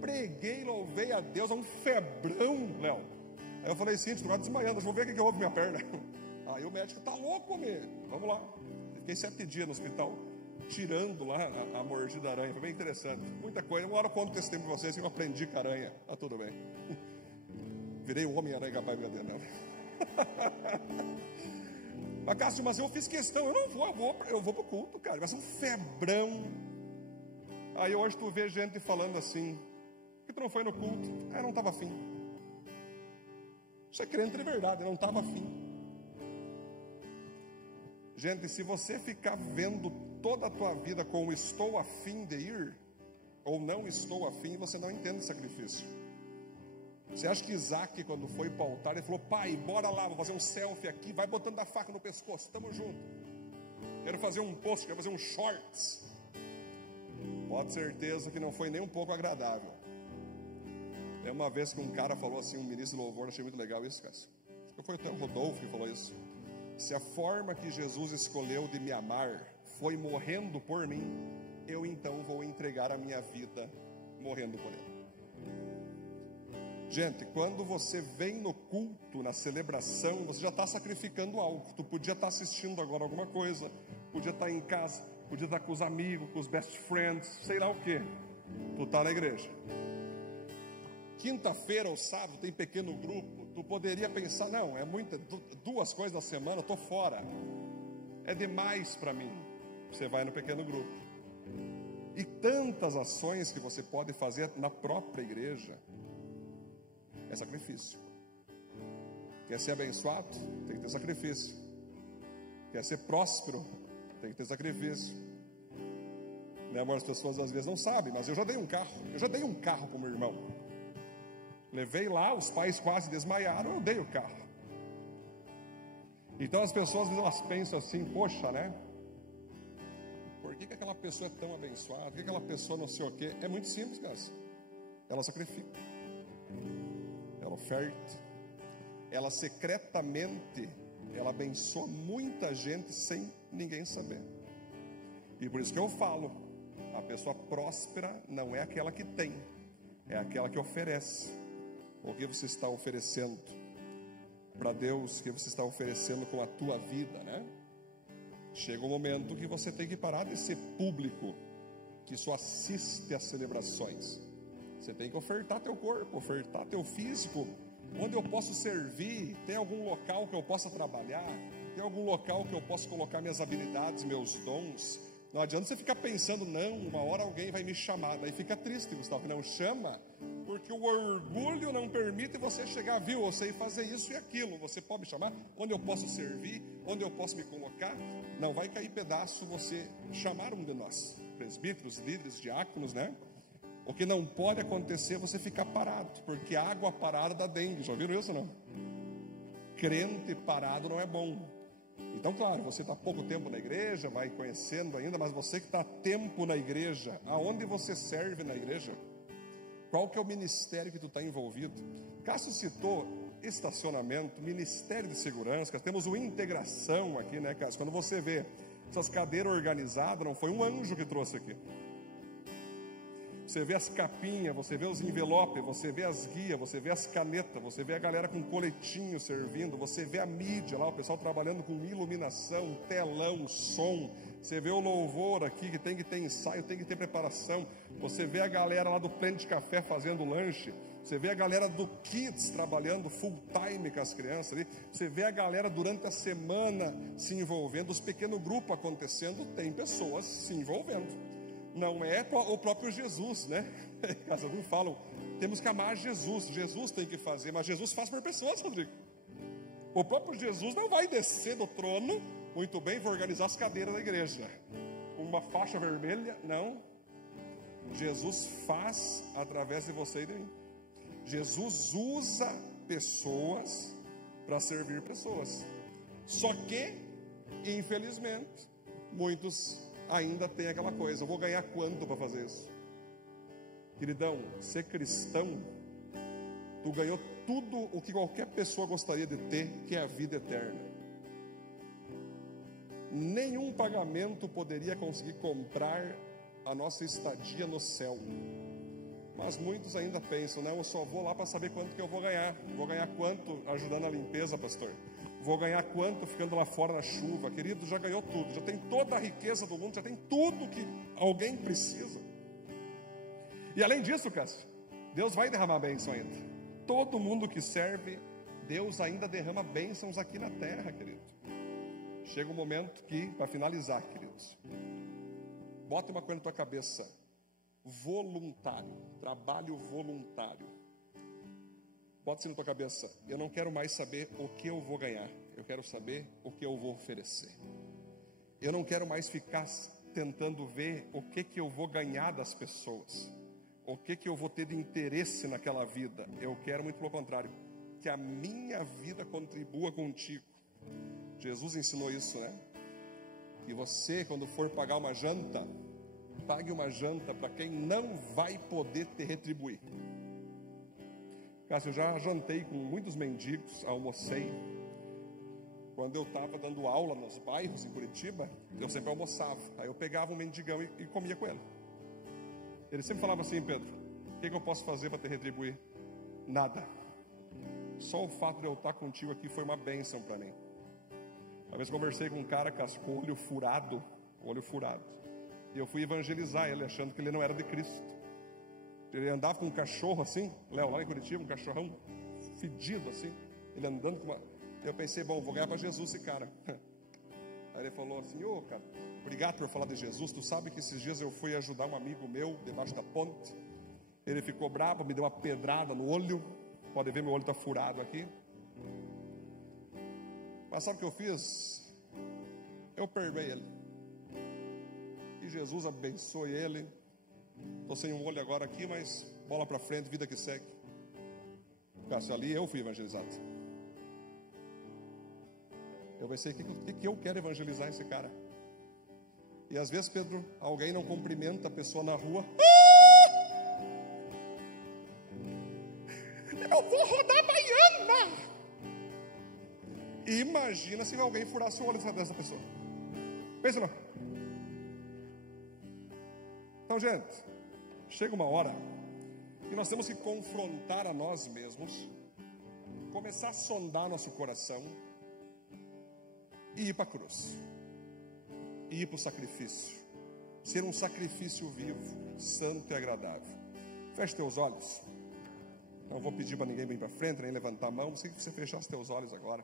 preguei, louvei a Deus, um febrão, Léo. Aí eu falei assim, estou desmaiando, vou ver o que houve minha perna. Aí o médico, tá louco, meu, vamos lá. Fiquei 7 dias no hospital, tirando lá a mordida da aranha, foi bem interessante, muita coisa. Uma hora eu conto testemunho para vocês que eu aprendi com a aranha, tá tudo bem. Virei o Homem-Aranha, capaz de brincadeira, não. Mas Cássio, mas eu fiz questão, eu vou pro culto, cara, vai ser um febrão. Aí hoje tu vê gente falando assim, por que tu não foi no culto? Ah, não estava afim. Isso é crente de verdade, não estava afim. Gente, se você ficar vendo toda a tua vida como estou afim de ir, ou não estou afim, você não entende sacrifício. Você acha que Isaac, quando foi para o altar, ele falou, pai, bora lá, vou fazer um selfie aqui, vai botando a faca no pescoço, estamos juntos. Quero fazer um post, quero fazer um shorts. Pode ter certeza que não foi nem um pouco agradável. É uma vez que um cara falou assim, um ministro do louvor, achei muito legal isso, cara. Foi até o Rodolfo que falou isso. Se a forma que Jesus escolheu de me amar foi morrendo por mim, eu então vou entregar a minha vida morrendo por ele. Gente, quando você vem no culto, na celebração, você já está sacrificando algo. Tu podia estar assistindo agora alguma coisa, podia estar em casa, podia estar com os amigos, com os best friends, sei lá o que. Tu está na igreja. Quinta-feira ou sábado tem pequeno grupo. Tu poderia pensar, não, é muita, 2 coisas na semana, estou fora. É demais para mim. Você vai no pequeno grupo. E tantas ações que você pode fazer na própria igreja. É sacrifício. Quer ser abençoado? Tem que ter sacrifício. Quer ser próspero? Tem que ter sacrifício. né? As pessoas às vezes não sabem, mas eu já dei um carro para o meu irmão. Levei lá, os pais quase desmaiaram, eu dei o carro. Então as pessoas elas pensam assim, poxa, né? Por que aquela pessoa é tão abençoada? Por que aquela pessoa não sei o quê? É muito simples, cara. Ela sacrifica, ela oferta, ela secretamente, ela abençoa muita gente sem ninguém saber. E por isso que eu falo, a pessoa próspera não é aquela que tem, é aquela que oferece. O que você está oferecendo para Deus, o que você está oferecendo com a tua vida, né? Chega um momento que você tem que parar de ser público, que só assiste às celebrações. Você tem que ofertar teu corpo, ofertar teu físico. Onde eu posso servir? Tem algum local que eu possa trabalhar? Tem algum local que eu possa colocar minhas habilidades, meus dons? Não adianta você ficar pensando, não, uma hora alguém vai me chamar. Daí fica triste, Gustavo, não chama, porque o orgulho não permite você chegar, viu, eu sei fazer isso e aquilo, você pode me chamar? Onde eu posso servir? Onde eu posso me colocar? Não vai cair pedaço você chamar um de nós, presbíteros, líderes, diáconos, né? O que não pode acontecer é você ficar parado, porque água parada dá dengue, já viram isso ou não? Crente parado não é bom. Então, claro, você está há pouco tempo na igreja, vai conhecendo ainda, mas você que está há tempo na igreja, aonde você serve na igreja? Qual que é o ministério que tu está envolvido? Cássio citou estacionamento, ministério de segurança, temos o integração aqui, né, Cássio? Quando você vê essas cadeiras organizadas, não foi um anjo que trouxe aqui. Você vê as capinhas, você vê os envelopes, você vê as guias, você vê as canetas, você vê a galera com coletinho servindo, você vê a mídia lá, o pessoal trabalhando com iluminação, telão, som. Você vê o louvor aqui, que tem que ter ensaio, tem que ter preparação. Você vê a galera lá do Pleno de Café fazendo lanche. Você vê a galera do Kids trabalhando full time com as crianças ali. Você vê a galera durante a semana se envolvendo, os pequenos grupos acontecendo, tem pessoas se envolvendo. Não é o próprio Jesus, né? Alguns falam, temos que amar Jesus. Jesus tem que fazer, mas Jesus faz por pessoas, Rodrigo. O próprio Jesus não vai descer do trono, muito bem, vou organizar as cadeiras da igreja. Uma faixa vermelha, não. Jesus faz através de você e de mim. Jesus usa pessoas para servir pessoas. Só que, infelizmente, muitos ainda tem aquela coisa, eu vou ganhar quanto para fazer isso? Queridão, ser cristão, tu ganhou tudo o que qualquer pessoa gostaria de ter, que é a vida eterna. Nenhum pagamento poderia conseguir comprar a nossa estadia no céu. Mas muitos ainda pensam, não, eu só vou lá para saber quanto que eu vou ganhar. Vou ganhar quanto ajudando a limpeza, pastor? Vou ganhar quanto ficando lá fora na chuva? Querido, já ganhou tudo, já tem toda a riqueza do mundo, já tem tudo que alguém precisa. E além disso, Cássio, Deus vai derramar bênção ainda. Todo mundo que serve, Deus ainda derrama bênçãos aqui na terra, querido. Chega um momento que, para finalizar, queridos, bota uma coisa na tua cabeça: voluntário, trabalho voluntário. Bota assim na tua cabeça, eu não quero mais saber o que eu vou ganhar, eu quero saber o que eu vou oferecer. Eu não quero mais ficar tentando ver o que eu vou ganhar das pessoas, o que eu vou ter de interesse naquela vida. Eu quero, muito pelo contrário, que a minha vida contribua contigo. Jesus ensinou isso, né? Que você, quando for pagar uma janta, pague uma janta para quem não vai poder te retribuir. Cássio, eu já jantei com muitos mendigos, almocei. Quando eu estava dando aula nos bairros em Curitiba, eu sempre almoçava. Aí eu pegava um mendigão e comia com ele. Ele sempre falava assim: Pedro, o que eu posso fazer para te retribuir? Nada. Só o fato de eu estar contigo aqui foi uma bênção para mim. Uma vez conversei com um cara, Cássio, com o olho furado. E eu fui evangelizar ele, achando que ele não era de Cristo. Ele andava com um cachorro assim, Léo, lá em Curitiba, um cachorrão fedido assim. Ele andando com uma... Eu pensei, bom, vou ganhar para Jesus esse cara. Aí ele falou assim: ô, cara, obrigado por falar de Jesus. Tu sabe que esses dias eu fui ajudar um amigo meu debaixo da ponte. Ele ficou bravo, me deu uma pedrada no olho. Pode ver, meu olho está furado aqui. Mas sabe o que eu fiz? Eu perdoei ele. que Jesus abençoe ele. Estou sem um olho agora aqui, mas bola para frente, vida que segue. Cássio, ali eu fui evangelizado. Eu pensei, o que eu quero evangelizar esse cara? E às vezes, Pedro, alguém não cumprimenta a pessoa na rua. Eu vou rodar Baiana. Imagina se alguém furasse o olho dessa pessoa. Pensa não. Então, gente, chega uma hora que nós temos que confrontar a nós mesmos, começar a sondar nosso coração e ir para a cruz, e ir para o sacrifício, ser um sacrifício vivo, santo e agradável. Feche teus olhos. Não vou pedir para ninguém vir para frente, nem levantar a mão. Sei que você fechasse teus olhos agora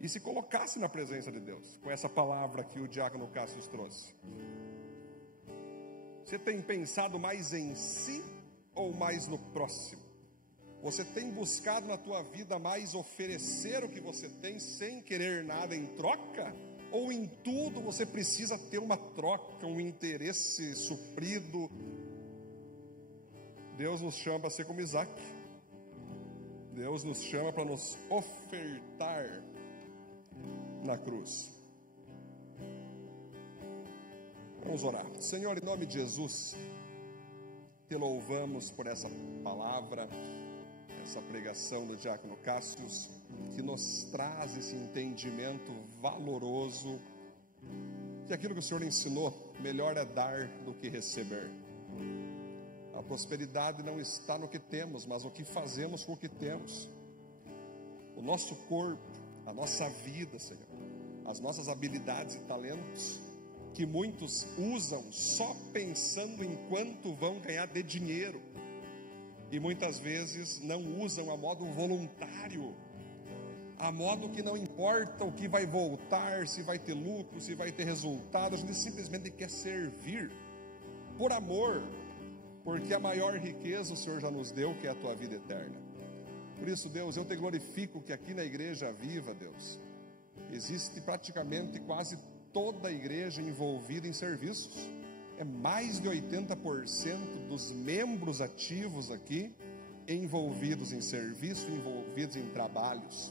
e se colocasse na presença de Deus, com essa palavra que o diácono Cássio trouxe. Você tem pensado mais em si ou mais no próximo? Você tem buscado na tua vida mais oferecer o que você tem sem querer nada em troca? Ou em tudo você precisa ter uma troca, um interesse suprido? Deus nos chama para ser como Isaac. Deus nos chama para nos ofertar na cruz. Vamos orar. Senhor, em nome de Jesus, te louvamos por essa palavra, essa pregação do diácono Cássio, que nos traz esse entendimento valoroso, que aquilo que o Senhor ensinou, melhor é dar do que receber. A prosperidade não está no que temos, mas no que fazemos com o que temos. O nosso corpo, a nossa vida, Senhor, as nossas habilidades e talentos, que muitos usam só pensando em quanto vão ganhar de dinheiro, e muitas vezes não usam a modo voluntário, a modo que não importa o que vai voltar, se vai ter lucro, se vai ter resultado. A gente simplesmente quer servir por amor, porque a maior riqueza o Senhor já nos deu, que é a tua vida eterna. Por isso, Deus, eu te glorifico que aqui na Igreja Viva, Deus, existe praticamente quase toda a igreja envolvida em serviços. É mais de 80% dos membros ativos aqui envolvidos em serviço, envolvidos em trabalhos.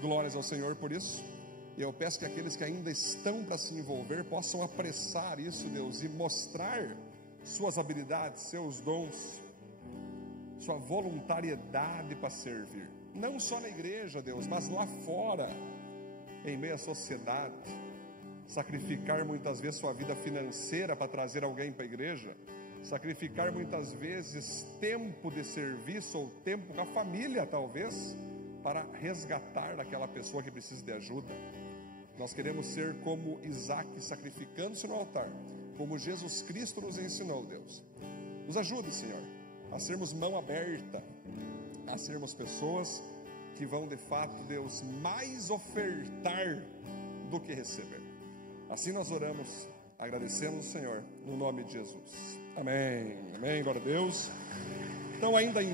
Glórias ao Senhor por isso. Eu peço que aqueles que ainda estão para se envolver possam apressar isso, Deus, e mostrar suas habilidades, seus dons, sua voluntariedade para servir, não só na igreja, Deus, mas lá fora, em meio à sociedade. Sacrificar muitas vezes sua vida financeira para trazer alguém para a igreja, sacrificar muitas vezes tempo de serviço ou tempo com a família, talvez, para resgatar aquela pessoa que precisa de ajuda. Nós queremos ser como Isaac, sacrificando-se no altar, como Jesus Cristo nos ensinou, Deus. Nos ajude, Senhor, a sermos mão aberta, a sermos pessoas que vão de fato, Deus, mais ofertar do que receber. Assim nós oramos, agradecemos o Senhor, no nome de Jesus. Amém, amém, glória a Deus. Então ainda em